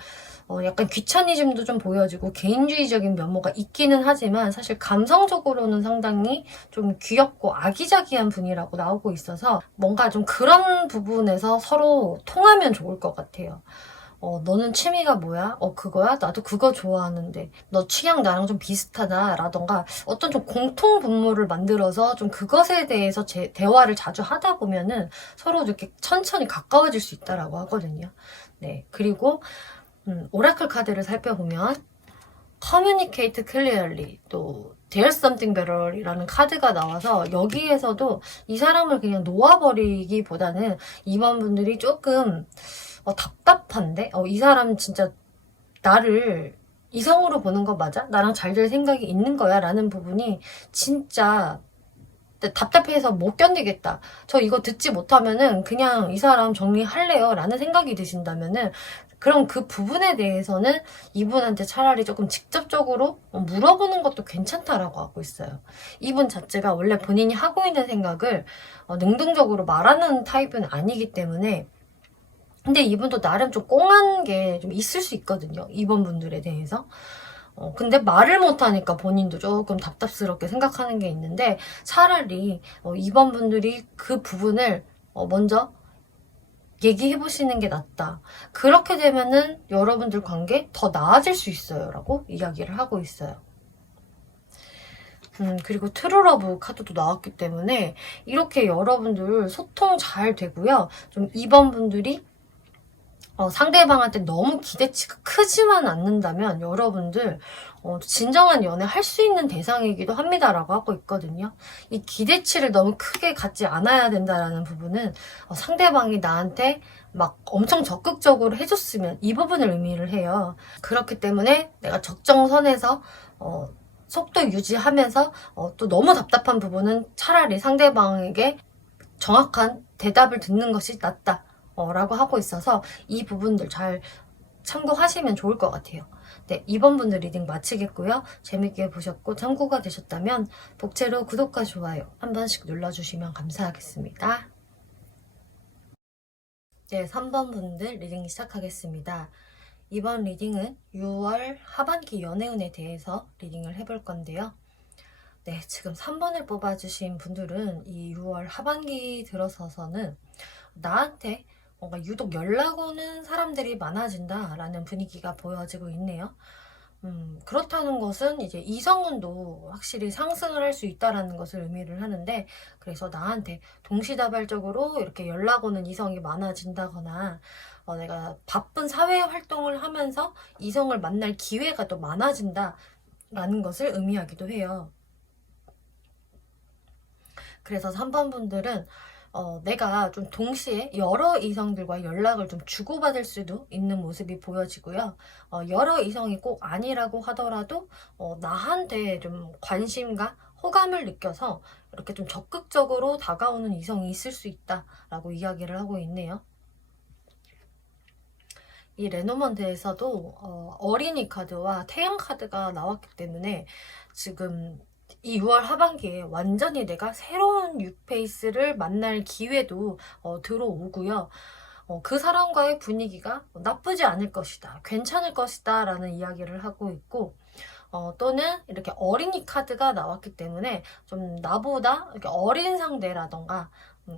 약간 귀차니즘도 좀 보여지고 개인주의적인 면모가 있기는 하지만 사실 감성적으로는 상당히 좀 귀엽고 아기자기한 분이라고 나오고 있어서 뭔가 좀 그런 부분에서 서로 통하면 좋을 것 같아요. 너는 취미가 뭐야? 그거야? 나도 그거 좋아하는데 너 취향 나랑 좀 비슷하다 라던가 어떤 좀 공통 분모를 만들어서 좀 그것에 대해서 대화를 자주 하다 보면은 서로 이렇게 천천히 가까워질 수 있다라고 하거든요. 네, 그리고 오라클 카드를 살펴보면 Communicate clearly 또 There's something better이라는 카드가 나와서 여기에서도 이 사람을 그냥 놓아버리기보다는 이번 분들이 조금 답답한데 이 사람 진짜 나를 이성으로 보는 거 맞아? 나랑 잘 될 생각이 있는 거야? 라는 부분이 진짜 답답해서 못 견디겠다. 저 이거 듣지 못하면은 그냥 이 사람 정리할래요. 라는 생각이 드신다면은 그럼 그 부분에 대해서는 이분한테 차라리 조금 직접적으로 물어보는 것도 괜찮다라고 하고 있어요. 이분 자체가 원래 본인이 하고 있는 생각을 능동적으로 말하는 타입은 아니기 때문에 근데 이분도 나름 좀 꽁한 게 좀 있을 수 있거든요. 이번 분들에 대해서. 근데 말을 못하니까 본인도 조금 답답스럽게 생각하는 게 있는데 차라리 이번 분들이 그 부분을 먼저 얘기해보시는 게 낫다. 그렇게 되면은 여러분들 관계 더 나아질 수 있어요. 라고 이야기를 하고 있어요. 그리고 트루러브 카드도 나왔기 때문에 이렇게 여러분들 소통 잘 되고요. 좀 2번 분들이 상대방한테 너무 기대치가 크지만 않는다면 여러분들 진정한 연애 할 수 있는 대상이기도 합니다라고 하고 있거든요. 이 기대치를 너무 크게 갖지 않아야 된다라는 부분은 상대방이 나한테 막 엄청 적극적으로 해줬으면 이 부분을 의미를 해요. 그렇기 때문에 내가 적정선에서 속도 유지하면서 또 너무 답답한 부분은 차라리 상대방에게 정확한 대답을 듣는 것이 낫다. 라고 하고 있어서 이 부분들 잘 참고하시면 좋을 것 같아요. 네, 2번 분들 리딩 마치겠고요. 재밌게 보셨고 참고가 되셨다면 복채로 구독과 좋아요 한 번씩 눌러주시면 감사하겠습니다. 네, 3번 분들 리딩 시작하겠습니다. 이번 리딩은 6월 하반기 연애운에 대해서 리딩을 해볼 건데요. 네, 지금 3번을 뽑아주신 분들은 이 6월 하반기 들어서서는 나한테 뭔가 유독 연락 오는 사람들이 많아진다라는 분위기가 보여지고 있네요. 그렇다는 것은 이제 이성운도 확실히 상승을 할 수 있다라는 것을 의미를 하는데, 그래서 나한테 동시다발적으로 이렇게 연락 오는 이성이 많아진다거나 내가 바쁜 사회 활동을 하면서 이성을 만날 기회가 또 많아진다라는 것을 의미하기도 해요. 그래서 3번 분들은 내가 좀 동시에 여러 이성들과 연락을 좀 주고받을 수도 있는 모습이 보여지고요. 여러 이성이 꼭 아니라고 하더라도 나한테 좀 관심과 호감을 느껴서 이렇게 좀 적극적으로 다가오는 이성이 있을 수 있다라고 이야기를 하고 있네요. 이 레노먼드에서도 어린이 카드와 태양 카드가 나왔기 때문에 지금 이 6월 하반기에 완전히 내가 새로운 뉴페이스를 만날 기회도 들어오고요. 그 사람과의 분위기가 나쁘지 않을 것이다, 괜찮을 것이다 라는 이야기를 하고 있고, 또는 이렇게 어린이 카드가 나왔기 때문에 좀 나보다 이렇게 어린 상대라던가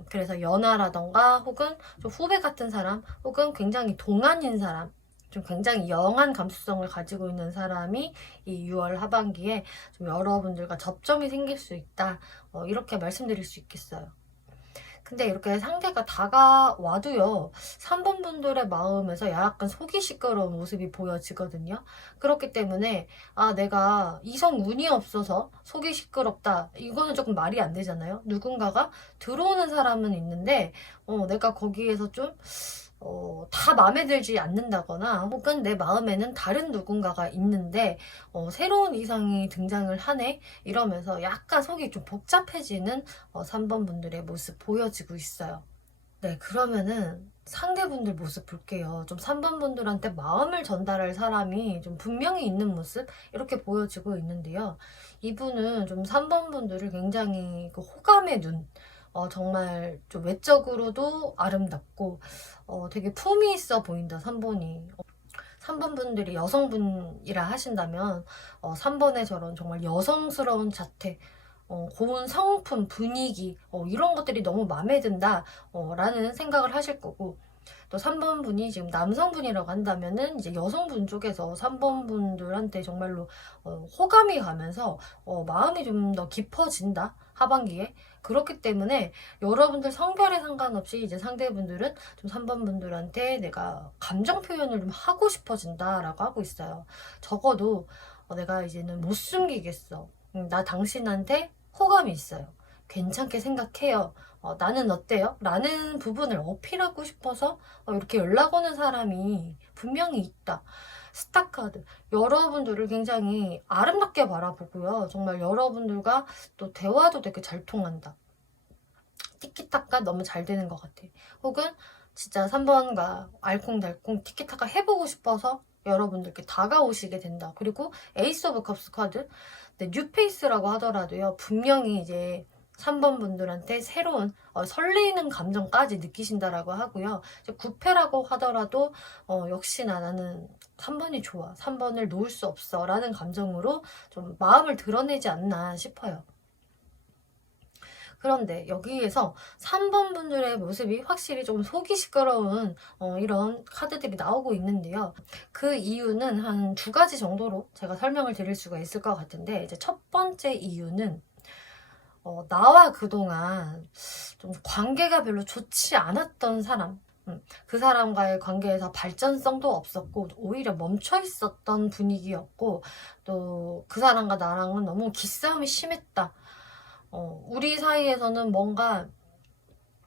그래서 연하라던가 혹은 좀 후배 같은 사람 혹은 굉장히 동안인 사람, 좀 굉장히 영한 감수성을 가지고 있는 사람이 이 6월 하반기에 좀 여러분들과 접점이 생길 수 있다, 이렇게 말씀드릴 수 있겠어요. 근데 이렇게 상대가 다가와도요, 3번 분들의 마음에서 약간 속이 시끄러운 모습이 보여지거든요. 그렇기 때문에 내가 이성 운이 없어서 속이 시끄럽다, 이거는 조금 말이 안 되잖아요. 누군가가 들어오는 사람은 있는데 내가 거기에서 좀 다 마음에 들지 않는다거나 혹은 내 마음에는 다른 누군가가 있는데 새로운 이성이 등장을 하네 이러면서 약간 속이 좀 복잡해지는 3번 분들의 모습 보여지고 있어요. 네, 그러면은 상대분들 모습 볼게요. 좀 3번 분들한테 마음을 전달할 사람이 좀 분명히 있는 모습 이렇게 보여지고 있는데요. 이분은 좀 3번 분들을 굉장히 그 호감의 눈, 정말 좀 외적으로도 아름답고 되게 품이 있어 보인다, 3번이. 3번 분들이 여성분이라 하신다면 3번의 저런 정말 여성스러운 자태, 고운 성품, 분위기 이런 것들이 너무 마음에 든다 라는 생각을 하실 거고, 또 3번 분이 지금 남성분이라고 한다면은 이제 여성분 쪽에서 3번 분들한테 정말로 호감이 가면서 마음이 좀 더 깊어진다, 하반기에. 그렇기 때문에 여러분들 성별에 상관없이 이제 상대분들은 좀 3번 분들한테 내가 감정 표현을 좀 하고 싶어진다라고 하고 있어요. 적어도 내가 이제는 못 숨기겠어. 나 당신한테 호감이 있어요. 괜찮게 생각해요. 나는 어때요? 라는 부분을 어필하고 싶어서 이렇게 연락 오는 사람이 분명히 있다. 스타카드. 여러분들을 굉장히 아름답게 바라보고요. 정말 여러분들과 또 대화도 되게 잘 통한다. 티키타카 너무 잘 되는 것 같아. 혹은 진짜 3번과 알콩달콩 티키타카 해보고 싶어서 여러분들께 다가오시게 된다. 그리고 에이스 오브 컵스 카드. 네, 뉴페이스라고 하더라도요, 분명히 이제 3번 분들한테 새로운 설레이는 감정까지 느끼신다라고 하고요. 9패라고 하더라도 역시나 나는 3번이 좋아, 3번을 놓을 수 없어 라는 감정으로 좀 마음을 드러내지 않나 싶어요. 그런데 여기에서 3번 분들의 모습이 확실히 좀 속이 시끄러운 이런 카드들이 나오고 있는데요. 그 이유는 한 두 가지 정도로 제가 설명을 드릴 수가 있을 것 같은데, 이제 첫 번째 이유는 나와 그동안 좀 관계가 별로 좋지 않았던 사람, 그 사람과의 관계에서 발전성도 없었고 오히려 멈춰 있었던 분위기였고, 또 그 사람과 나랑은 너무 기싸움이 심했다. 우리 사이에서는 뭔가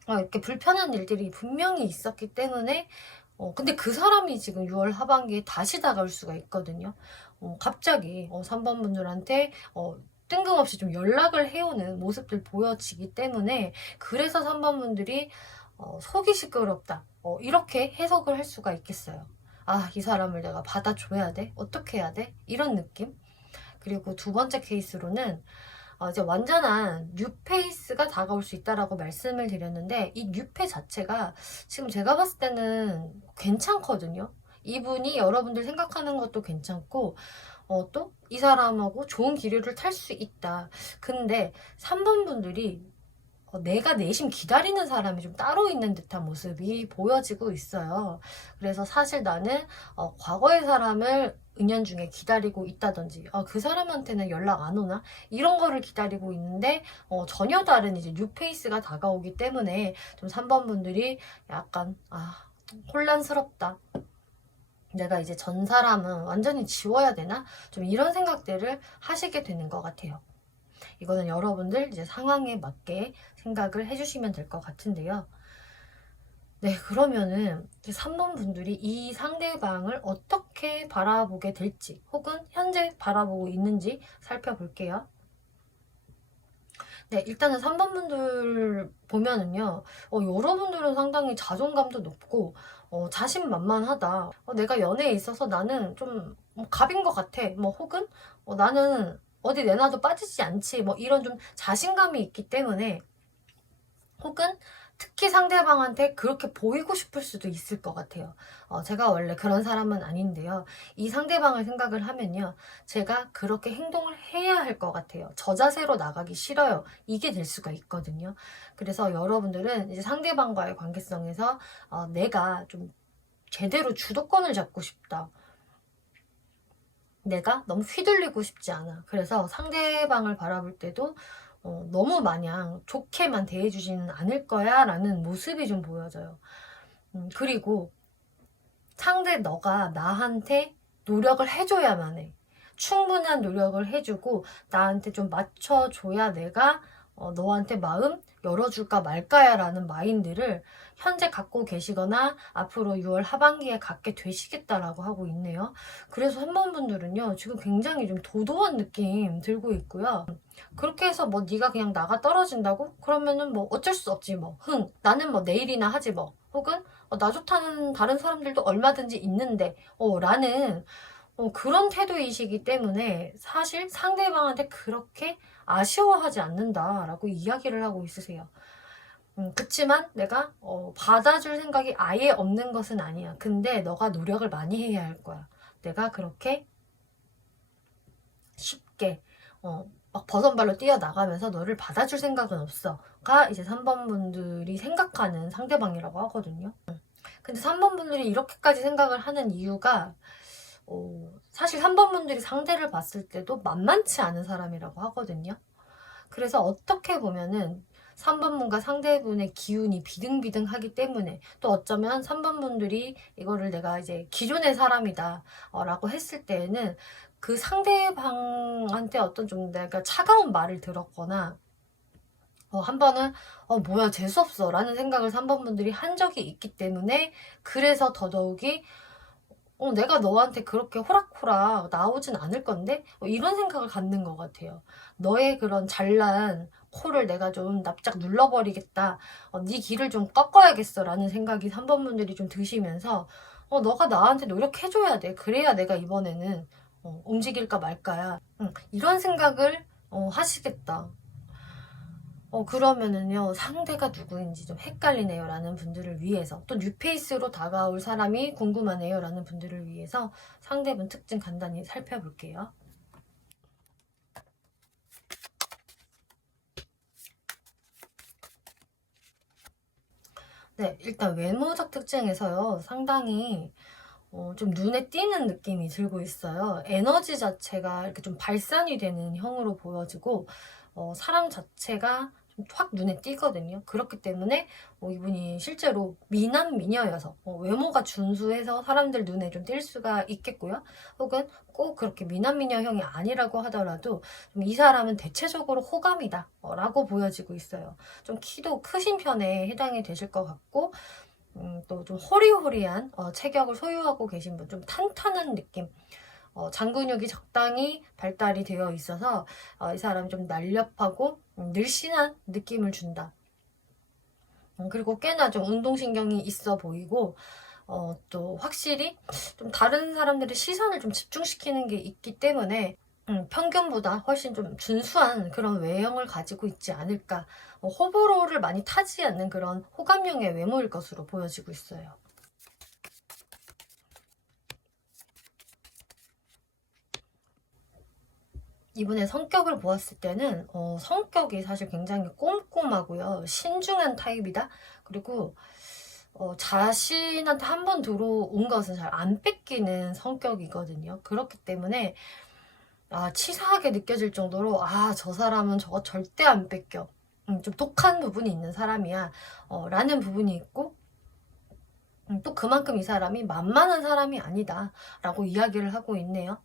이렇게 불편한 일들이 분명히 있었기 때문에, 근데 그 사람이 지금 6월 하반기에 다시 다가올 수가 있거든요. 갑자기 3번 분들한테 뜬금없이 좀 연락을 해오는 모습들 보여지기 때문에, 그래서 3번 분들이 속이 시끄럽다, 이렇게 해석을 할 수가 있겠어요. 아, 이 사람을 내가 받아줘야 돼? 어떻게 해야 돼? 이런 느낌? 그리고 두 번째 케이스로는 이제 완전한 뉴페이스가 다가올 수 있다라고 말씀을 드렸는데, 이 뉴페 자체가 지금 제가 봤을 때는 괜찮거든요. 이분이 여러분들 생각하는 것도 괜찮고, 또 이 사람하고 좋은 기류를 탈 수 있다. 근데 3번 분들이 내가 내심 기다리는 사람이 좀 따로 있는 듯한 모습이 보여지고 있어요. 그래서 사실 나는 과거의 사람을 은연중에 기다리고 있다든지, 그 사람한테는 연락 안 오나? 이런 거를 기다리고 있는데, 전혀 다른 이제 뉴페이스가 다가오기 때문에 좀 3번 분들이 약간, 혼란스럽다. 내가 이제 전 사람은 완전히 지워야 되나? 좀 이런 생각들을 하시게 되는 것 같아요. 이거는 여러분들 이제 상황에 맞게 생각을 해주시면 될 것 같은데요. 네, 그러면은 3번 분들이 이 상대방을 어떻게 바라보게 될지, 혹은 현재 바라보고 있는지 살펴볼게요. 네, 일단은 3번 분들 보면은요, 여러분들은 상당히 자존감도 높고, 자신만만하다. 내가 연애에 있어서 나는 좀 갑인 것 같아. 뭐, 혹은 나는 어디 내놔도 빠지지 않지. 뭐, 이런 좀 자신감이 있기 때문에, 혹은 특히 상대방한테 그렇게 보이고 싶을 수도 있을 것 같아요. 제가 원래 그런 사람은 아닌데요. 이 상대방을 생각을 하면요, 제가 그렇게 행동을 해야 할 것 같아요. 저 자세로 나가기 싫어요. 이게 될 수가 있거든요. 그래서 여러분들은 이제 상대방과의 관계성에서 내가 좀 제대로 주도권을 잡고 싶다. 내가 너무 휘둘리고 싶지 않아. 그래서 상대방을 바라볼 때도 너무 마냥 좋게만 대해주지는 않을 거야 라는 모습이 좀 보여져요. 그리고 상대 너가 나한테 노력을 해줘야만 해. 충분한 노력을 해주고 나한테 좀 맞춰줘야 내가 너한테 마음 열어줄까 말까야 라는 마인드를 현재 갖고 계시거나 앞으로 6월 하반기에 갖게 되시겠다라고 하고 있네요. 그래서 3번 분들은요, 지금 굉장히 좀 도도한 느낌 들고 있고요. 그렇게 해서 뭐 네가 그냥 나가 떨어진다고? 그러면은 뭐 어쩔 수 없지 뭐. 나는 뭐 내일이나 하지 뭐. 혹은 나 좋다는 다른 사람들도 얼마든지 있는데 라는 그런 태도이시기 때문에 사실 상대방한테 그렇게 아쉬워하지 않는다라고 이야기를 하고 있으세요. 그치만 내가 받아줄 생각이 아예 없는 것은 아니야. 근데 너가 노력을 많이 해야 할 거야. 내가 그렇게 쉽게 막 버선발로 뛰어나가면서 너를 받아줄 생각은 없어.가 이제 3번 분들이 생각하는 상대방이라고 하거든요. 근데 3번 분들이 이렇게까지 생각을 하는 이유가 사실 3번 분들이 상대를 봤을 때도 만만치 않은 사람이라고 하거든요. 그래서 어떻게 보면은 3번 분과 상대분의 기운이 비등비등하기 때문에, 또 어쩌면 3번 분들이 이거를 내가 이제 기존의 사람이다 라고 했을 때에는 그 상대방한테 어떤 좀 내가 차가운 말을 들었거나, 한 번은 뭐야 재수없어 라는 생각을 3번 분들이 한 적이 있기 때문에, 그래서 더더욱이 내가 너한테 그렇게 호락호락 나오진 않을 건데? 이런 생각을 갖는 것 같아요. 너의 그런 잘난 코를 내가 좀 납작 눌러버리겠다. 네 길을 좀 꺾어야겠어 라는 생각이 3번 분들이 좀 드시면서, 너가 나한테 노력해줘야 돼. 그래야 내가 이번에는 움직일까 말까야. 이런 생각을 하시겠다. 그러면은요, 상대가 누구인지 좀 헷갈리네요 라는 분들을 위해서, 또 뉴페이스로 다가올 사람이 궁금하네요 라는 분들을 위해서 상대분 특징 간단히 살펴볼게요. 네, 일단 외모적 특징에서요, 상당히 좀 눈에 띄는 느낌이 들고 있어요. 에너지 자체가 이렇게 좀 발산이 되는 형으로 보여지고, 사람 자체가 좀 확 눈에 띄거든요. 그렇기 때문에 이분이 실제로 미남 미녀여서 외모가 준수해서 사람들 눈에 좀 띌 수가 있겠고요. 혹은 꼭 그렇게 미남 미녀형이 아니라고 하더라도 좀 이 사람은 대체적으로 호감이다 라고 보여지고 있어요. 좀 키도 크신 편에 해당이 되실 것 같고, 또 좀 호리호리한 체격을 소유하고 계신 분, 좀 탄탄한 느낌, 장근육이 적당히 발달이 되어 있어서 이 사람이 좀 날렵하고 늘씬한 느낌을 준다. 그리고 꽤나 좀 운동신경이 있어 보이고, 또 확실히 좀 다른 사람들의 시선을 좀 집중시키는 게 있기 때문에 평균보다 훨씬 좀 준수한 그런 외형을 가지고 있지 않을까. 호불호를 많이 타지 않는 그런 호감형의 외모일 것으로 보여지고 있어요. 이분의 성격을 보았을 때는 성격이 사실 굉장히 꼼꼼하고요. 신중한 타입이다. 그리고 자신한테 한 번 들어온 것은 잘 안 뺏기는 성격이거든요. 그렇기 때문에 치사하게 느껴질 정도로 저 사람은 저거 절대 안 뺏겨. 좀 독한 부분이 있는 사람이야. 라는 부분이 있고, 또 그만큼 이 사람이 만만한 사람이 아니다 라고 이야기를 하고 있네요.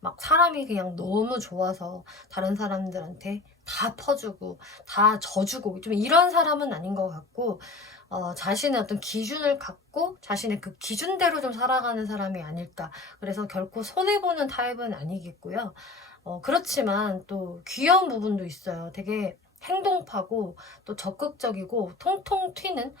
막 사람이 그냥 너무 좋아서 다른 사람들한테 다 퍼주고 다 져주고 좀 이런 사람은 아닌 것 같고, 자신의 어떤 기준을 갖고 자신의 그 기준대로 좀 살아가는 사람이 아닐까. 그래서 결코 손해보는 타입은 아니겠고요. 그렇지만 또 귀여운 부분도 있어요. 되게 행동파고 또 적극적이고 통통 튀는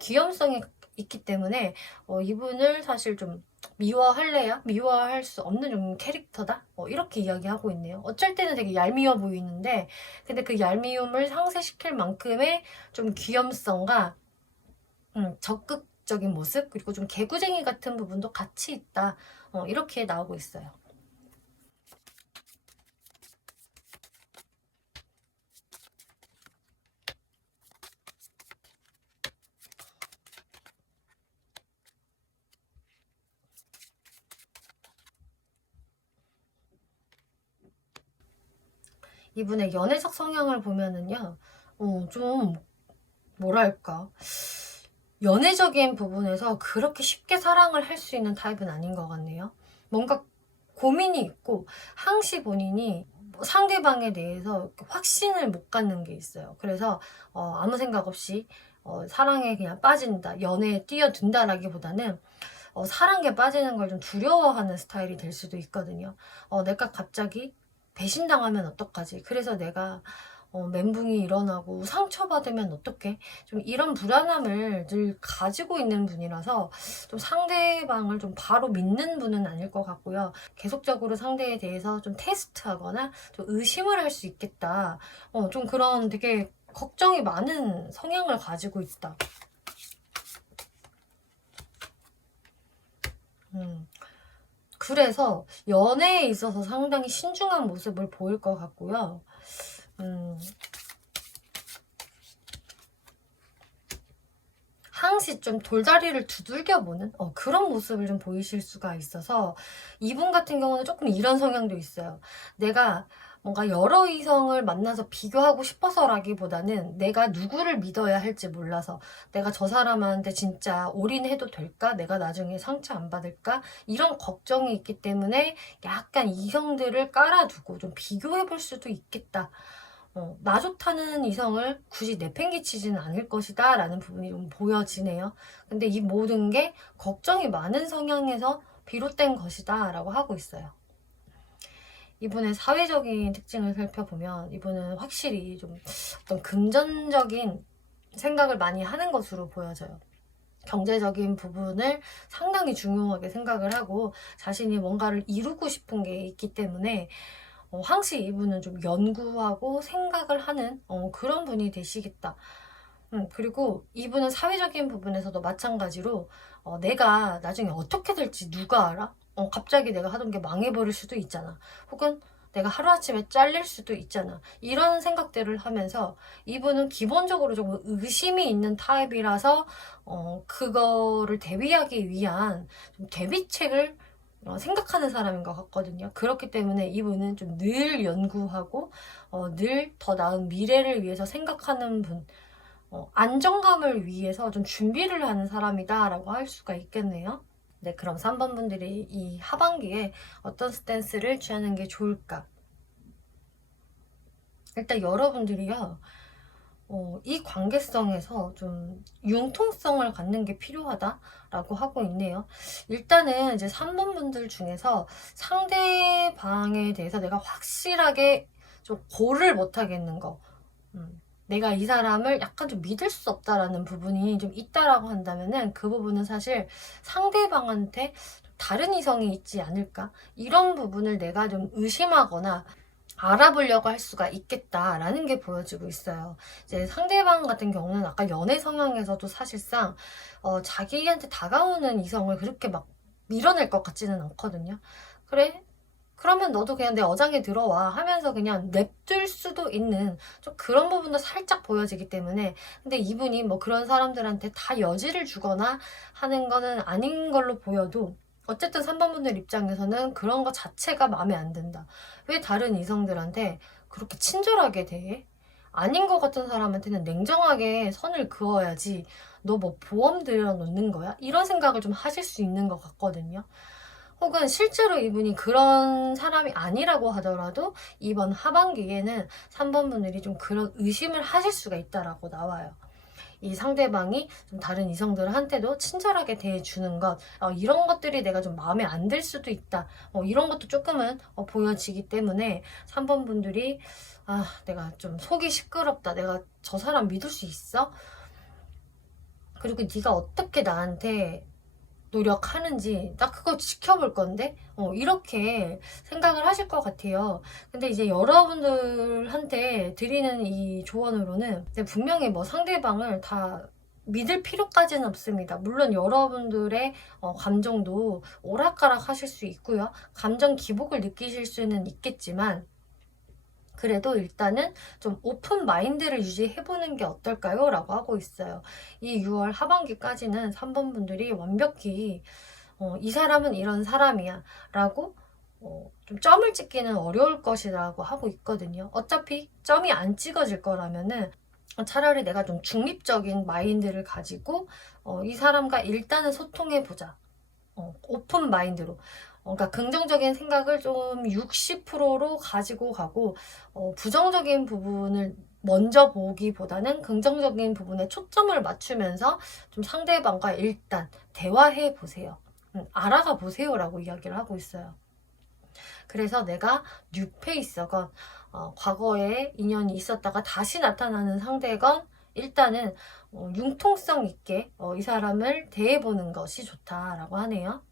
귀염성이 있기 때문에 이분을 사실 좀 미워할래야 미워할 수 없는 좀 캐릭터다? 이렇게 이야기하고 있네요. 어쩔 때는 되게 얄미워 보이는데, 근데 그 얄미움을 상쇄시킬 만큼의 좀 귀염성과 적극적인 모습, 그리고 좀 개구쟁이 같은 부분도 같이 있다. 이렇게 나오고 있어요. 이분의 연애적 성향을 보면은요, 좀 뭐랄까, 연애적인 부분에서 그렇게 쉽게 사랑을 할 수 있는 타입은 아닌 것 같네요. 뭔가 고민이 있고 항시 본인이 상대방에 대해서 확신을 못 갖는 게 있어요. 그래서 아무 생각 없이 사랑에 그냥 빠진다, 연애에 뛰어든다라기보다는 사랑에 빠지는 걸 좀 두려워하는 스타일이 될 수도 있거든요. 내가 갑자기 배신당하면 어떡하지? 그래서 내가 멘붕이 일어나고 상처받으면 어떡해? 좀 이런 불안함을 늘 가지고 있는 분이라서 좀 상대방을 좀 바로 믿는 분은 아닐 것 같고요. 계속적으로 상대에 대해서 좀 테스트하거나 좀 의심을 할 수 있겠다. 좀 그런 되게 걱정이 많은 성향을 가지고 있다. 그래서 연애에 있어서 상당히 신중한 모습을 보일 것 같고요. 항시 좀 돌다리를 두들겨보는 그런 모습을 좀 보이실 수가 있어서, 이분 같은 경우는 조금 이런 성향도 있어요. 내가 뭔가 여러 이성을 만나서 비교하고 싶어서라기보다는 내가 누구를 믿어야 할지 몰라서, 내가 저 사람한테 진짜 올인해도 될까? 내가 나중에 상처 안 받을까? 이런 걱정이 있기 때문에 약간 이성들을 깔아두고 좀 비교해 볼 수도 있겠다. 나 좋다는 이성을 굳이 내팽개치지는 않을 것이다 라는 부분이 좀 보여지네요. 근데 이 모든 게 걱정이 많은 성향에서 비롯된 것이다 라고 하고 있어요. 이분의 사회적인 특징을 살펴보면 이분은 확실히 좀 어떤 금전적인 생각을 많이 하는 것으로 보여져요. 경제적인 부분을 상당히 중요하게 생각을 하고 자신이 뭔가를 이루고 싶은 게 있기 때문에 항시 이분은 좀 연구하고 생각을 하는 그런 분이 되시겠다. 그리고 이분은 사회적인 부분에서도 마찬가지로 내가 나중에 어떻게 될지 누가 알아? 갑자기 내가 하던 게 망해버릴 수도 있잖아. 혹은 내가 하루아침에 잘릴 수도 있잖아. 이런 생각들을 하면서 이분은 기본적으로 좀 의심이 있는 타입이라서 그거를 대비하기 위한 좀 대비책을 생각하는 사람인 것 같거든요. 그렇기 때문에 이분은 좀 늘 연구하고 늘 더 나은 미래를 위해서 생각하는 분, 안정감을 위해서 좀 준비를 하는 사람이다 라고 할 수가 있겠네요. 네, 그럼 3번 분들이 이 하반기에 어떤 스탠스를 취하는 게 좋을까? 일단 여러분들이요, 이 관계성에서 좀 융통성을 갖는 게 필요하다라고 하고 있네요. 일단은 이제 3번 분들 중에서 상대방에 대해서 내가 확실하게 좀 고를 못 하겠는 거. 내가 이 사람을 약간 좀 믿을 수 없다라는 부분이 좀 있다라고 한다면은 그 부분은 사실 상대방한테 다른 이성이 있지 않을까? 이런 부분을 내가 좀 의심하거나 알아보려고 할 수가 있겠다라는 게 보여지고 있어요. 이제 상대방 같은 경우는 아까 연애 성향에서도 사실상 자기한테 다가오는 이성을 그렇게 막 밀어낼 것 같지는 않거든요. 그래? 그러면 너도 그냥 내 어장에 들어와 하면서 그냥 냅둘 수도 있는 좀 그런 부분도 살짝 보여지기 때문에, 근데 이분이 뭐 그런 사람들한테 다 여지를 주거나 하는 거는 아닌 걸로 보여도 어쨌든 3번 분들 입장에서는 그런 거 자체가 마음에 안 든다. 왜 다른 이성들한테 그렇게 친절하게 대해? 아닌 것 같은 사람한테는 냉정하게 선을 그어야지. 너 뭐 보험 들여놓는 거야? 이런 생각을 좀 하실 수 있는 것 같거든요. 혹은 실제로 이분이 그런 사람이 아니라고 하더라도 이번 하반기에는 3번 분들이 좀 그런 의심을 하실 수가 있다라고 나와요. 이 상대방이 좀 다른 이성들한테도 친절하게 대해주는 것, 이런 것들이 내가 좀 마음에 안 들 수도 있다. 이런 것도 조금은 보여지기 때문에 3번 분들이 내가 좀 속이 시끄럽다. 내가 저 사람 믿을 수 있어? 그리고 네가 어떻게 나한테 노력하는지 나 그거 지켜볼 건데 이렇게 생각을 하실 것 같아요. 근데 이제 여러분들한테 드리는 이 조언으로는 분명히 뭐 상대방을 다 믿을 필요까지는 없습니다. 물론 여러분들의 감정도 오락가락 하실 수 있고요. 감정 기복을 느끼실 수는 있겠지만 그래도 일단은 좀 오픈 마인드를 유지해보는 게 어떨까요? 라고 하고 있어요. 이 6월 하반기까지는 3번 분들이 완벽히 이 사람은 이런 사람이야 라고 좀 점을 찍기는 어려울 것이라고 하고 있거든요. 어차피 점이 안 찍어질 거라면은 차라리 내가 좀 중립적인 마인드를 가지고 이 사람과 일단은 소통해보자. 오픈 마인드로. 그러니까 긍정적인 생각을 좀 60%로 가지고 가고 부정적인 부분을 먼저 보기보다는 긍정적인 부분에 초점을 맞추면서 좀 상대방과 일단 대화해 보세요. 알아가 보세요라고 이야기를 하고 있어요. 그래서 내가 뉴페이스건 과거에 인연이 있었다가 다시 나타나는 상대건 일단은 융통성 있게 이 사람을 대해보는 것이 좋다라고 하네요.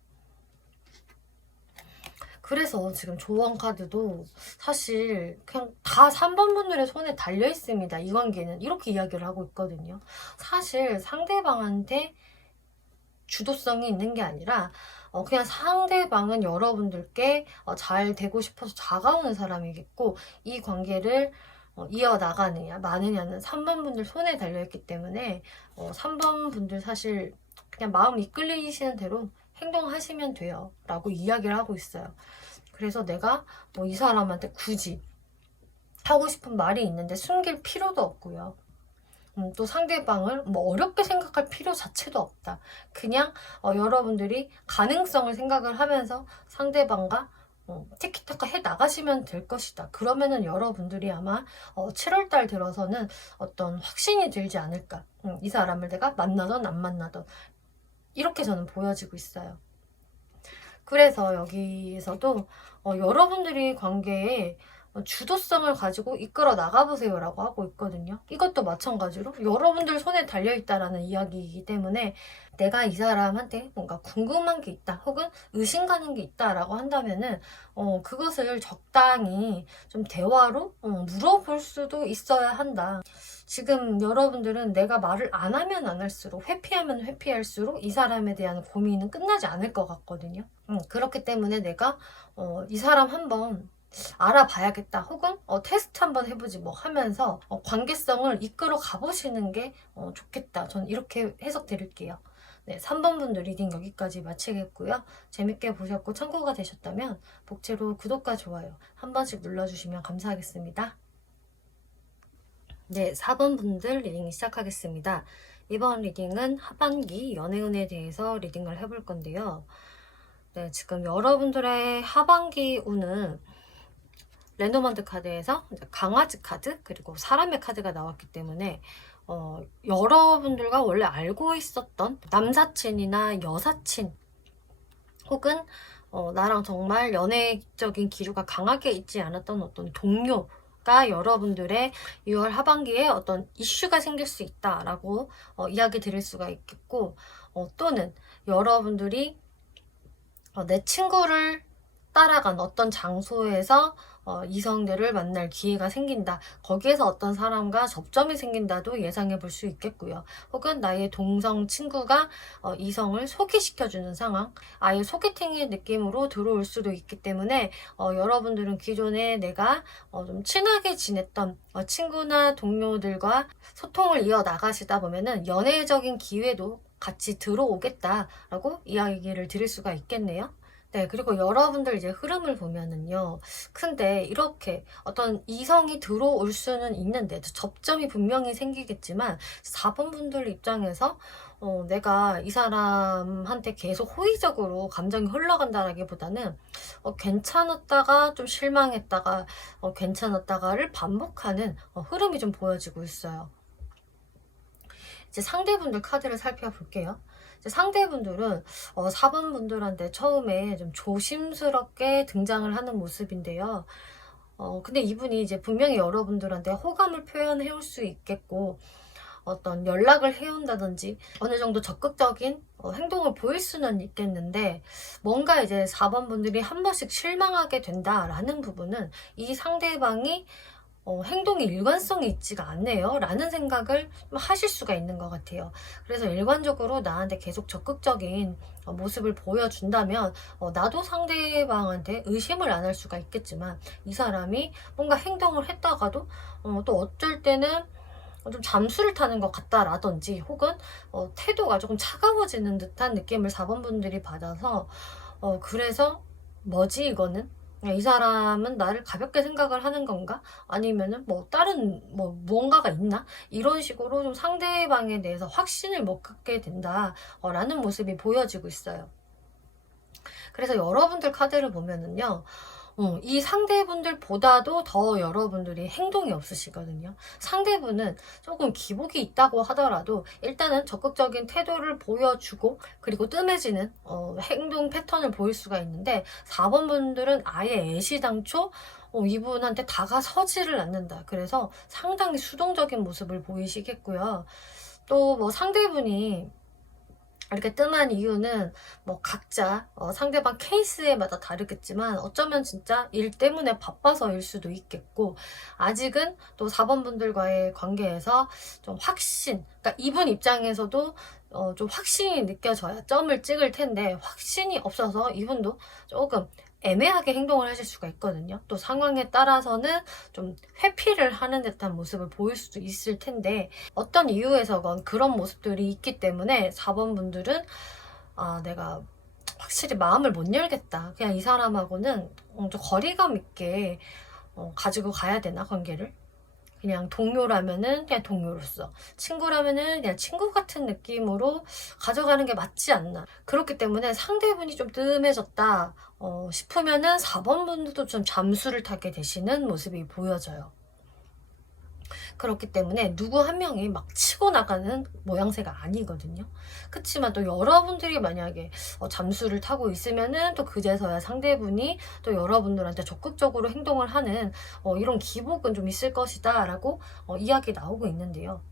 그래서 지금 조언 카드도 사실 그냥 다 3번 분들의 손에 달려 있습니다. 이 관계는 이렇게 이야기를 하고 있거든요. 사실 상대방한테 주도성이 있는 게 아니라 그냥 상대방은 여러분들께 잘 되고 싶어서 다가오는 사람이겠고 이 관계를 이어나가느냐 마느냐는 3번 분들 손에 달려있기 때문에 3번 분들 사실 그냥 마음 이끌리시는 대로 행동하시면 돼요 라고 이야기를 하고 있어요. 그래서 내가 뭐 이 사람한테 굳이 하고 싶은 말이 있는데 숨길 필요도 없고요. 또 상대방을 뭐 어렵게 생각할 필요 자체도 없다. 그냥 여러분들이 가능성을 생각을 하면서 상대방과 티키타카 해 나가시면 될 것이다. 그러면은 여러분들이 아마 7월달 들어서는 어떤 확신이 들지 않을까. 이 사람을 내가 만나던 안 만나던 이렇게 저는 보여지고 있어요. 그래서 여기에서도 여러분들이 관계에 주도성을 가지고 이끌어 나가보세요 라고 하고 있거든요. 이것도 마찬가지로 여러분들 손에 달려있다라는 이야기이기 때문에 내가 이 사람한테 뭔가 궁금한 게 있다 혹은 의심 가는 게 있다라고 한다면은 그것을 적당히 좀 대화로 물어볼 수도 있어야 한다. 지금 여러분들은 내가 말을 안 하면 안 할수록 회피하면 회피할수록 이 사람에 대한 고민은 끝나지 않을 것 같거든요. 그렇기 때문에 내가 이 사람 한번 알아봐야겠다 혹은 테스트 한번 해보지 뭐 하면서 관계성을 이끌어 가보시는 게 좋겠다. 전 이렇게 해석 드릴게요. 네, 3번 분들 리딩 여기까지 마치겠고요. 재밌게 보셨고 참고가 되셨다면 복채로 구독과 좋아요 한 번씩 눌러주시면 감사하겠습니다. 네, 4번 분들 리딩 시작하겠습니다. 이번 리딩은 하반기 연애운에 대해서 리딩을 해볼 건데요. 네, 지금 여러분들의 하반기 운은 랜덤원드 카드에서 강아지 카드 그리고 사람의 카드가 나왔기 때문에 여러분들과 원래 알고 있었던 남사친이나 여사친 혹은 나랑 정말 연애적인 기류가 강하게 있지 않았던 어떤 동료가 여러분들의 6월 하반기에 어떤 이슈가 생길 수 있다라고 이야기 드릴 수가 있겠고 또는 여러분들이 내 친구를 따라간 어떤 장소에서 이성들을 만날 기회가 생긴다. 거기에서 어떤 사람과 접점이 생긴다도 예상해 볼 수 있겠고요. 혹은 나의 동성 친구가 이성을 소개시켜주는 상황, 아예 소개팅의 느낌으로 들어올 수도 있기 때문에 여러분들은 기존에 내가 좀 친하게 지냈던 친구나 동료들과 소통을 이어나가시다 보면은 연애적인 기회도 같이 들어오겠다라고 이야기를 드릴 수가 있겠네요. 네, 그리고 여러분들 이제 흐름을 보면은요. 근데 이렇게 어떤 이성이 들어올 수는 있는데 접점이 분명히 생기겠지만 4번 분들 입장에서 내가 이 사람한테 계속 호의적으로 감정이 흘러간다라기보다는 괜찮았다가 좀 실망했다가 괜찮았다가를 반복하는 흐름이 좀 보여지고 있어요. 이제 상대분들 카드를 살펴볼게요. 상대분들은 4번 분들한테 처음에 좀 조심스럽게 등장을 하는 모습인데요. 근데 이분이 이제 분명히 여러분들한테 호감을 표현해 올 수 있겠고 어떤 연락을 해온다든지 어느 정도 적극적인 행동을 보일 수는 있겠는데 뭔가 이제 4번 분들이 한 번씩 실망하게 된다라는 부분은 이 상대방이 행동이 일관성이 있지가 않네요 라는 생각을 하실 수가 있는 것 같아요. 그래서 일관적으로 나한테 계속 적극적인 모습을 보여준다면 나도 상대방한테 의심을 안 할 수가 있겠지만 이 사람이 뭔가 행동을 했다가도 또 어쩔 때는 좀 잠수를 타는 것 같다라든지 혹은 태도가 조금 차가워지는 듯한 느낌을 4번 분들이 받아서 그래서 뭐지 이거는? 이 사람은 나를 가볍게 생각을 하는 건가? 아니면은 뭐 다른 뭐 무언가가 있나? 이런 식으로 좀 상대방에 대해서 확신을 못 갖게 된다라는 모습이 보여지고 있어요. 그래서 여러분들 카드를 보면은요. 이 상대분들보다도 더 여러분들이 행동이 없으시거든요. 상대분은 조금 기복이 있다고 하더라도 일단은 적극적인 태도를 보여주고 그리고 뜸해지는 행동 패턴을 보일 수가 있는데 4번 분들은 아예 애시당초 이분한테 다가서지를 않는다. 그래서 상당히 수동적인 모습을 보이시겠고요. 또 뭐 상대분이 이렇게 뜸한 이유는 뭐 각자 상대방 케이스에마다 다르겠지만 어쩌면 진짜 일 때문에 바빠서일 수도 있겠고 아직은 또 4번 분들과의 관계에서 좀 확신, 그러니까 이분 입장에서도 좀 확신이 느껴져야 점을 찍을 텐데 확신이 없어서 이분도 조금 애매하게 행동을 하실 수가 있거든요. 또 상황에 따라서는 좀 회피를 하는 듯한 모습을 보일 수도 있을 텐데 어떤 이유에서건 그런 모습들이 있기 때문에 4번 분들은 내가 확실히 마음을 못 열겠다. 그냥 이 사람하고는 좀 거리감 있게 가지고 가야 되나 관계를? 그냥 동료라면은 그냥 동료로서 친구라면은 그냥 친구 같은 느낌으로 가져가는 게 맞지 않나. 그렇기 때문에 상대분이 좀 뜸해졌다 싶으면은 4번 분들도 좀 잠수를 타게 되시는 모습이 보여져요. 그렇기 때문에 누구 한 명이 막 치고 나가는 모양새가 아니거든요. 그렇지만 또 여러분들이 만약에 잠수를 타고 있으면은 또 그제서야 상대분이 또 여러분들한테 적극적으로 행동을 하는 이런 기복은 좀 있을 것이다 라고 이야기 나오고 있는데요.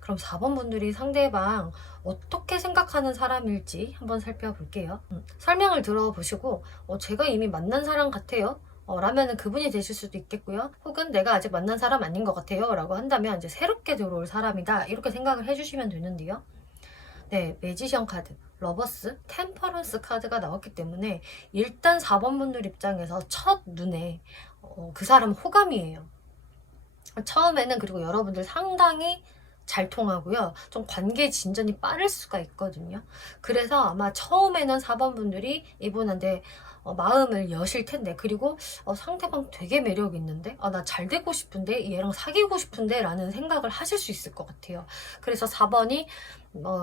그럼 4번 분들이 상대방 어떻게 생각하는 사람일지 한번 살펴볼게요. 설명을 들어보시고 제가 이미 만난 사람 같아요 라면은 그분이 되실 수도 있겠고요. 혹은 내가 아직 만난 사람 아닌 것 같아요 라고 한다면 이제 새롭게 들어올 사람이다 이렇게 생각을 해주시면 되는데요. 네, 매지션 카드, 러버스, 템퍼런스 카드가 나왔기 때문에 일단 4번 분들 입장에서 첫 눈에 그 사람 호감이에요. 처음에는. 그리고 여러분들 상당히 잘 통하고요. 좀 관계 진전이 빠를 수가 있거든요. 그래서 아마 처음에는 4번 분들이 이분한테 마음을 여실 텐데, 그리고 상대방 되게 매력 있는데, 나 잘 되고 싶은데, 얘랑 사귀고 싶은데 라는 생각을 하실 수 있을 것 같아요. 그래서 4번이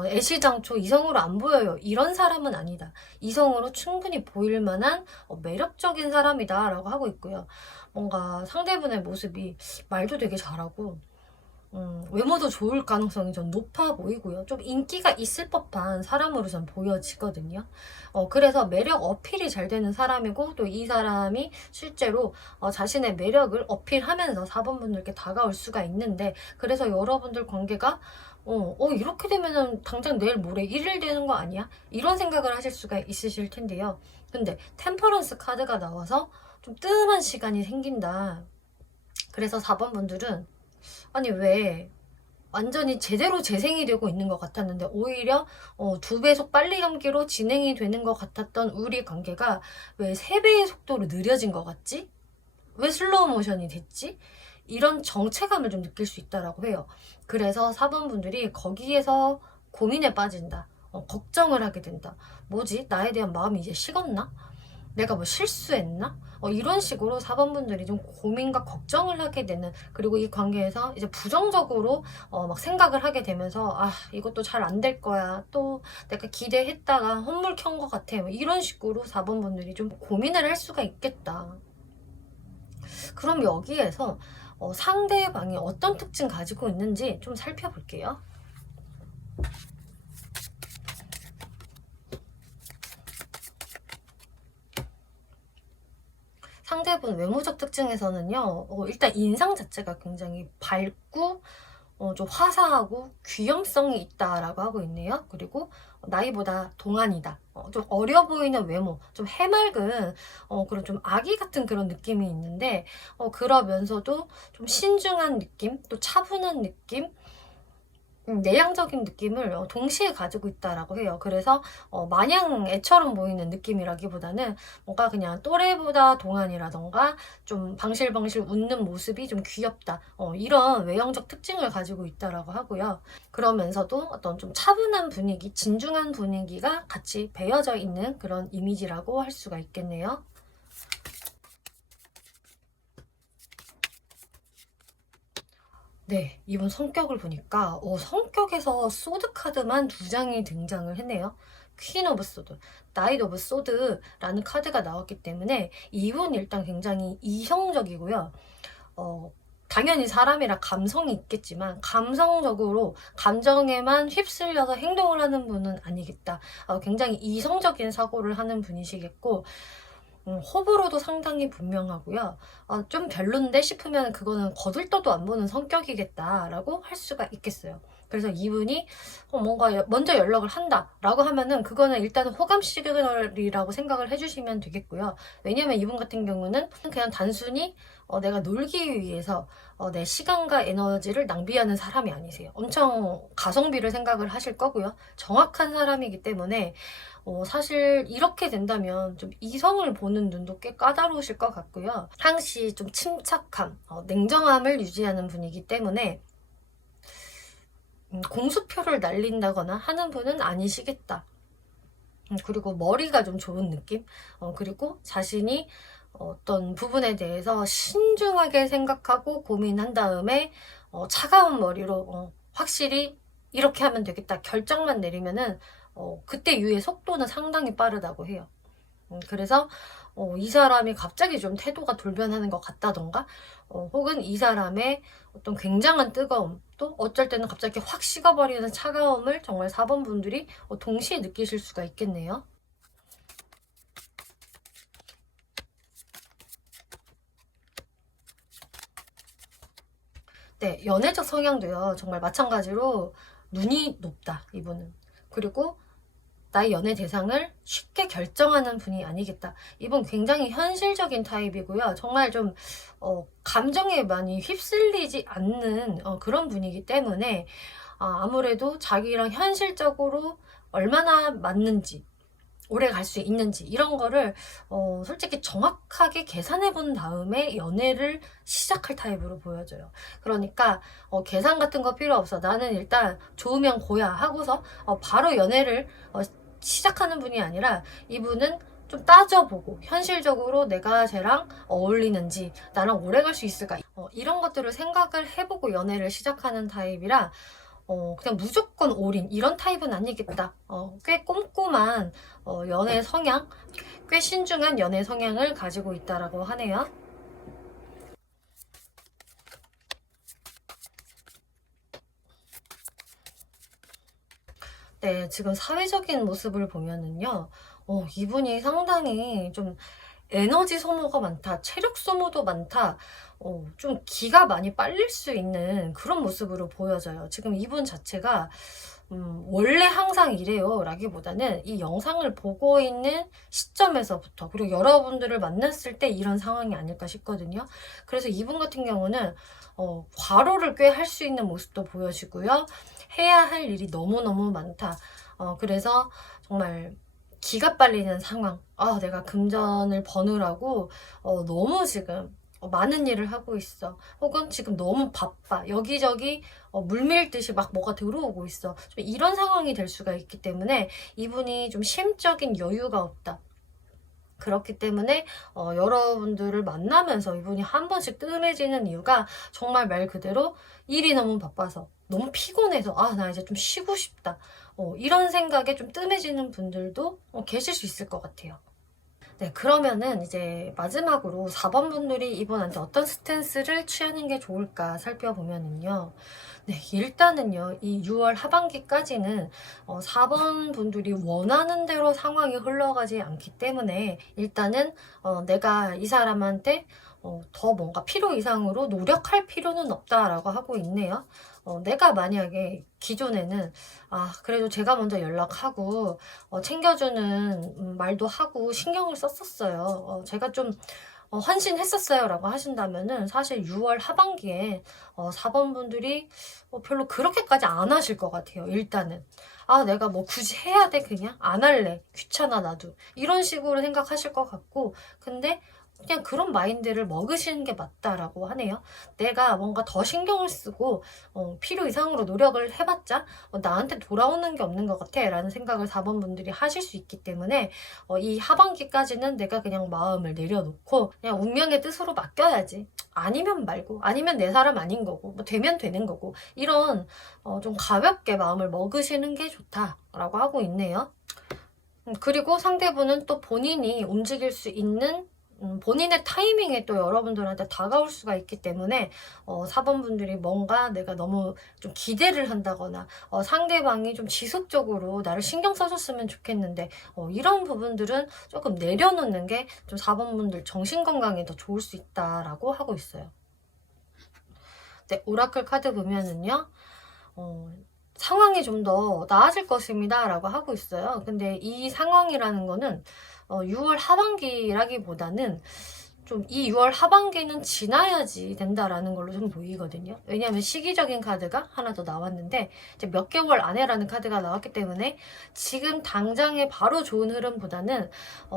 애시당초 이성으로 안 보여요, 이런 사람은 아니다, 이성으로 충분히 보일 만한 매력적인 사람이다 라고 하고 있고요. 뭔가 상대분의 모습이 말도 되게 잘하고 외모도 좋을 가능성이 좀 높아 보이고요. 좀 인기가 있을 법한 사람으로 전 보여지거든요. 그래서 매력 어필이 잘 되는 사람이고, 또 이 사람이 실제로 자신의 매력을 어필하면서 4번 분들께 다가올 수가 있는데, 그래서 여러분들 관계가 이렇게 되면은 당장 내일 모레 1일 되는 거 아니야? 이런 생각을 하실 수가 있으실 텐데요. 근데 템퍼런스 카드가 나와서 좀 뜸한 시간이 생긴다. 그래서 4번 분들은 아니 왜 완전히 제대로 재생이 되고 있는 것 같았는데 오히려 2배속 빨리 감기로 진행이 되는 것 같았던 우리 관계가 왜 3배의 속도로 느려진 것 같지? 왜 슬로우 모션이 됐지? 이런 정체감을 좀 느낄 수 있다라고 해요. 그래서 4번 분들이 거기에서 고민에 빠진다. 걱정을 하게 된다. 뭐지? 나에 대한 마음이 이제 식었나? 내가 뭐 실수했나? 이런 식으로 4번 분들이 좀 고민과 걱정을 하게 되는, 그리고 이 관계에서 이제 부정적으로 막 생각을 하게 되면서 이것도 잘 안 될 거야, 또 내가 기대했다가 헛물 켠 것 같아, 뭐 이런 식으로 4번 분들이 좀 고민을 할 수가 있겠다. 그럼 여기에서 상대방이 어떤 특징 가지고 있는지 좀 살펴볼게요. 상대분 외모적 특징에서는요, 일단 인상 자체가 굉장히 밝고 좀 화사하고 귀염성이 있다라고 하고 있네요. 그리고 나이보다 동안이다. 좀 어려 보이는 외모, 좀 해맑은 그런 좀 아기 같은 그런 느낌이 있는데, 그러면서도 좀 신중한 느낌, 또 차분한 느낌, 내향적인 느낌을 동시에 가지고 있다라고 해요. 그래서 마냥 애처럼 보이는 느낌이라기보다는 뭔가 그냥 또래보다 동안이라던가 좀 방실방실 웃는 모습이 좀 귀엽다, 이런 외형적 특징을 가지고 있다라고 하고요. 그러면서도 어떤 좀 차분한 분위기, 진중한 분위기가 같이 배어져 있는 그런 이미지라고 할 수가 있겠네요. 네, 이분 성격을 보니까 성격에서 소드 카드만 2장이 등장을 했네요. 퀸 오브 소드, 나이트 오브 소드라는 카드가 나왔기 때문에 이분 일단 굉장히 이성적이고요. 당연히 사람이라 감성이 있겠지만 감성적으로 감정에만 휩쓸려서 행동을 하는 분은 아니겠다. 굉장히 이성적인 사고를 하는 분이시겠고, 호불호도 상당히 분명하고요. 좀 별론데 싶으면 그거는 거들떠도 안 보는 성격이겠다라고 할 수가 있겠어요. 그래서 이분이 뭔가 먼저 연락을 한다라고 하면은 그거는 일단은 호감 시그널이라고 생각을 해주시면 되겠고요. 왜냐면 이분 같은 경우는 그냥 단순히 내가 놀기 위해서 내 시간과 에너지를 낭비하는 사람이 아니세요. 엄청 가성비를 생각을 하실 거고요. 정확한 사람이기 때문에 사실 이렇게 된다면 좀 이성을 보는 눈도 꽤 까다로우실 것 같고요. 항시 좀 침착함, 냉정함을 유지하는 분이기 때문에 공수표를 날린다거나 하는 분은 아니시겠다. 그리고 머리가 좀 좋은 느낌? 그리고 자신이 어떤 부분에 대해서 신중하게 생각하고 고민한 다음에 차가운 머리로 확실히 이렇게 하면 되겠다 결정만 내리면은 그때 이후의 속도는 상당히 빠르다고 해요. 그래서 이 사람이 갑자기 좀 태도가 돌변하는 것 같다던가, 혹은 이 사람의 어떤 굉장한 뜨거움, 또 어쩔 때는 갑자기 확 식어버리는 차가움을 정말 4번 분들이 동시에 느끼실 수가 있겠네요. 네, 연애적 성향도요, 정말 마찬가지로 눈이 높다, 이분은. 그리고 나의 연애 대상을 쉽게 결정하는 분이 아니겠다. 이분 굉장히 현실적인 타입이고요. 정말 좀 감정에 많이 휩쓸리지 않는 그런 분이기 때문에 아무래도 자기랑 현실적으로 얼마나 맞는지, 오래 갈 수 있는지 이런 거를 솔직히 정확하게 계산해 본 다음에 연애를 시작할 타입으로 보여져요. 그러니까 계산 같은 거 필요 없어. 나는 일단 좋으면 고야 하고서 바로 연애를 시작하는 분이 아니라, 이분은 좀 따져보고 현실적으로 내가 쟤랑 어울리는지, 나랑 오래 갈 수 있을까, 이런 것들을 생각을 해보고 연애를 시작하는 타입이라 그냥 무조건 올인 이런 타입은 아니겠다. 꽤 꼼꼼한 연애 성향, 꽤 신중한 연애 성향을 가지고 있다라고 하네요. 네, 지금 사회적인 모습을 보면은요, 이분이 상당히 좀 에너지 소모가 많다, 체력 소모도 많다, 좀 기가 많이 빨릴 수 있는 그런 모습으로 보여져요. 지금 이분 자체가 원래 항상 이래요 라기보다는 이 영상을 보고 있는 시점에서부터, 그리고 여러분들을 만났을 때 이런 상황이 아닐까 싶거든요. 그래서 이분 같은 경우는 과로를 꽤 할 수 있는 모습도 보여지고요. 해야 할 일이 너무너무 많다. 그래서 정말 기가 빨리는 상황. 내가 금전을 버느라고 너무 지금 많은 일을 하고 있어. 혹은 지금 너무 바빠. 여기저기 물밀듯이 막 뭐가 들어오고 있어. 좀 이런 상황이 될 수가 있기 때문에 이분이 좀 심적인 여유가 없다. 그렇기 때문에 여러분들을 만나면서 이분이 한 번씩 뜸해지는 이유가 정말 말 그대로 일이 너무 바빠서, 너무 피곤해서 나 이제 좀 쉬고 싶다. 이런 생각에 좀 뜸해지는 분들도 계실 수 있을 것 같아요. 네, 그러면은 이제 마지막으로 4번 분들이 이분한테 어떤 스탠스를 취하는 게 좋을까 살펴보면은요. 네, 일단은요, 이 6월 하반기까지는 4번 분들이 원하는 대로 상황이 흘러가지 않기 때문에 일단은 내가 이 사람한테 더 뭔가 필요 이상으로 노력할 필요는 없다라고 하고 있네요. 내가 만약에 기존에는 그래도 제가 먼저 연락하고 챙겨주는 말도 하고 신경을 썼었어요. 제가 좀 헌신했었어요 라고 하신다면은 사실 6월 하반기에 4번 분들이 별로 그렇게까지 안 하실 것 같아요. 일단은 내가 뭐 굳이 해야 돼, 그냥 안 할래, 귀찮아 나도, 이런 식으로 생각하실 것 같고, 근데 그냥 그런 마인드를 먹으시는 게 맞다라고 하네요. 내가 뭔가 더 신경을 쓰고 필요 이상으로 노력을 해봤자 나한테 돌아오는 게 없는 것 같아 라는 생각을 4번 분들이 하실 수 있기 때문에 이 하반기까지는 내가 그냥 마음을 내려놓고 그냥 운명의 뜻으로 맡겨야지, 아니면 말고, 아니면 내 사람 아닌 거고, 뭐 되면 되는 거고, 이런 좀 가볍게 마음을 먹으시는 게 좋다라고 하고 있네요. 그리고 상대분은 또 본인이 움직일 수 있는 본인의 타이밍에 또 여러분들한테 다가올 수가 있기 때문에 4번 분들이 뭔가 내가 너무 좀 기대를 한다거나 상대방이 좀 지속적으로 나를 신경 써줬으면 좋겠는데 이런 부분들은 조금 내려놓는 게 좀 4번 분들 정신건강에 더 좋을 수 있다라고 하고 있어요. 네, 오라클 카드 보면은요. 상황이 좀 더 나아질 것입니다 라고 하고 있어요. 근데 이 상황이라는 거는 6월 하반기라기보다는 좀 이 6월 하반기는 지나야지 된다라는 걸로 좀 보이거든요. 왜냐하면 시기적인 카드가 하나 더 나왔는데 이제 몇 개월 안에라는 카드가 나왔기 때문에 지금 당장의 바로 좋은 흐름보다는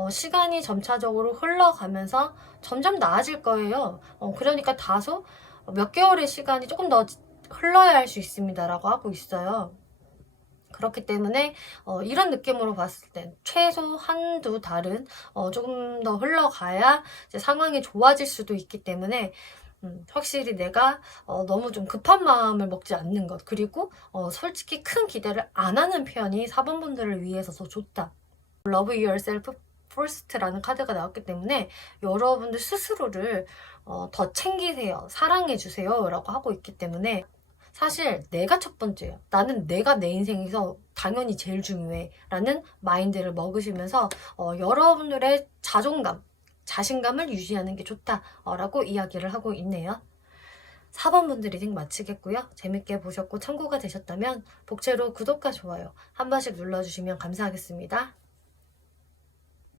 시간이 점차적으로 흘러가면서 점점 나아질 거예요. 그러니까 다소 몇 개월의 시간이 조금 더 흘러야 할 수 있습니다 라고 하고 있어요. 그렇기 때문에 이런 느낌으로 봤을 땐 최소 한두 달은 조금 더 흘러가야 이제 상황이 좋아질 수도 있기 때문에 확실히 내가 너무 좀 급한 마음을 먹지 않는 것, 그리고 솔직히 큰 기대를 안 하는 편이 4번 분들을 위해서 더 좋다. Love yourself first라는 카드가 나왔기 때문에 여러분들 스스로를 더 챙기세요, 사랑해주세요 라고 하고 있기 때문에 사실 내가 첫 번째예요. 나는 내가 내 인생에서 당연히 제일 중요해 라는 마인드를 먹으시면서 여러분들의 자존감, 자신감을 유지하는 게 좋다라고 이야기를 하고 있네요. 4번 분들 리딩 마치겠고요. 재밌게 보셨고 참고가 되셨다면 복채로 구독과 좋아요 한 번씩 눌러주시면 감사하겠습니다.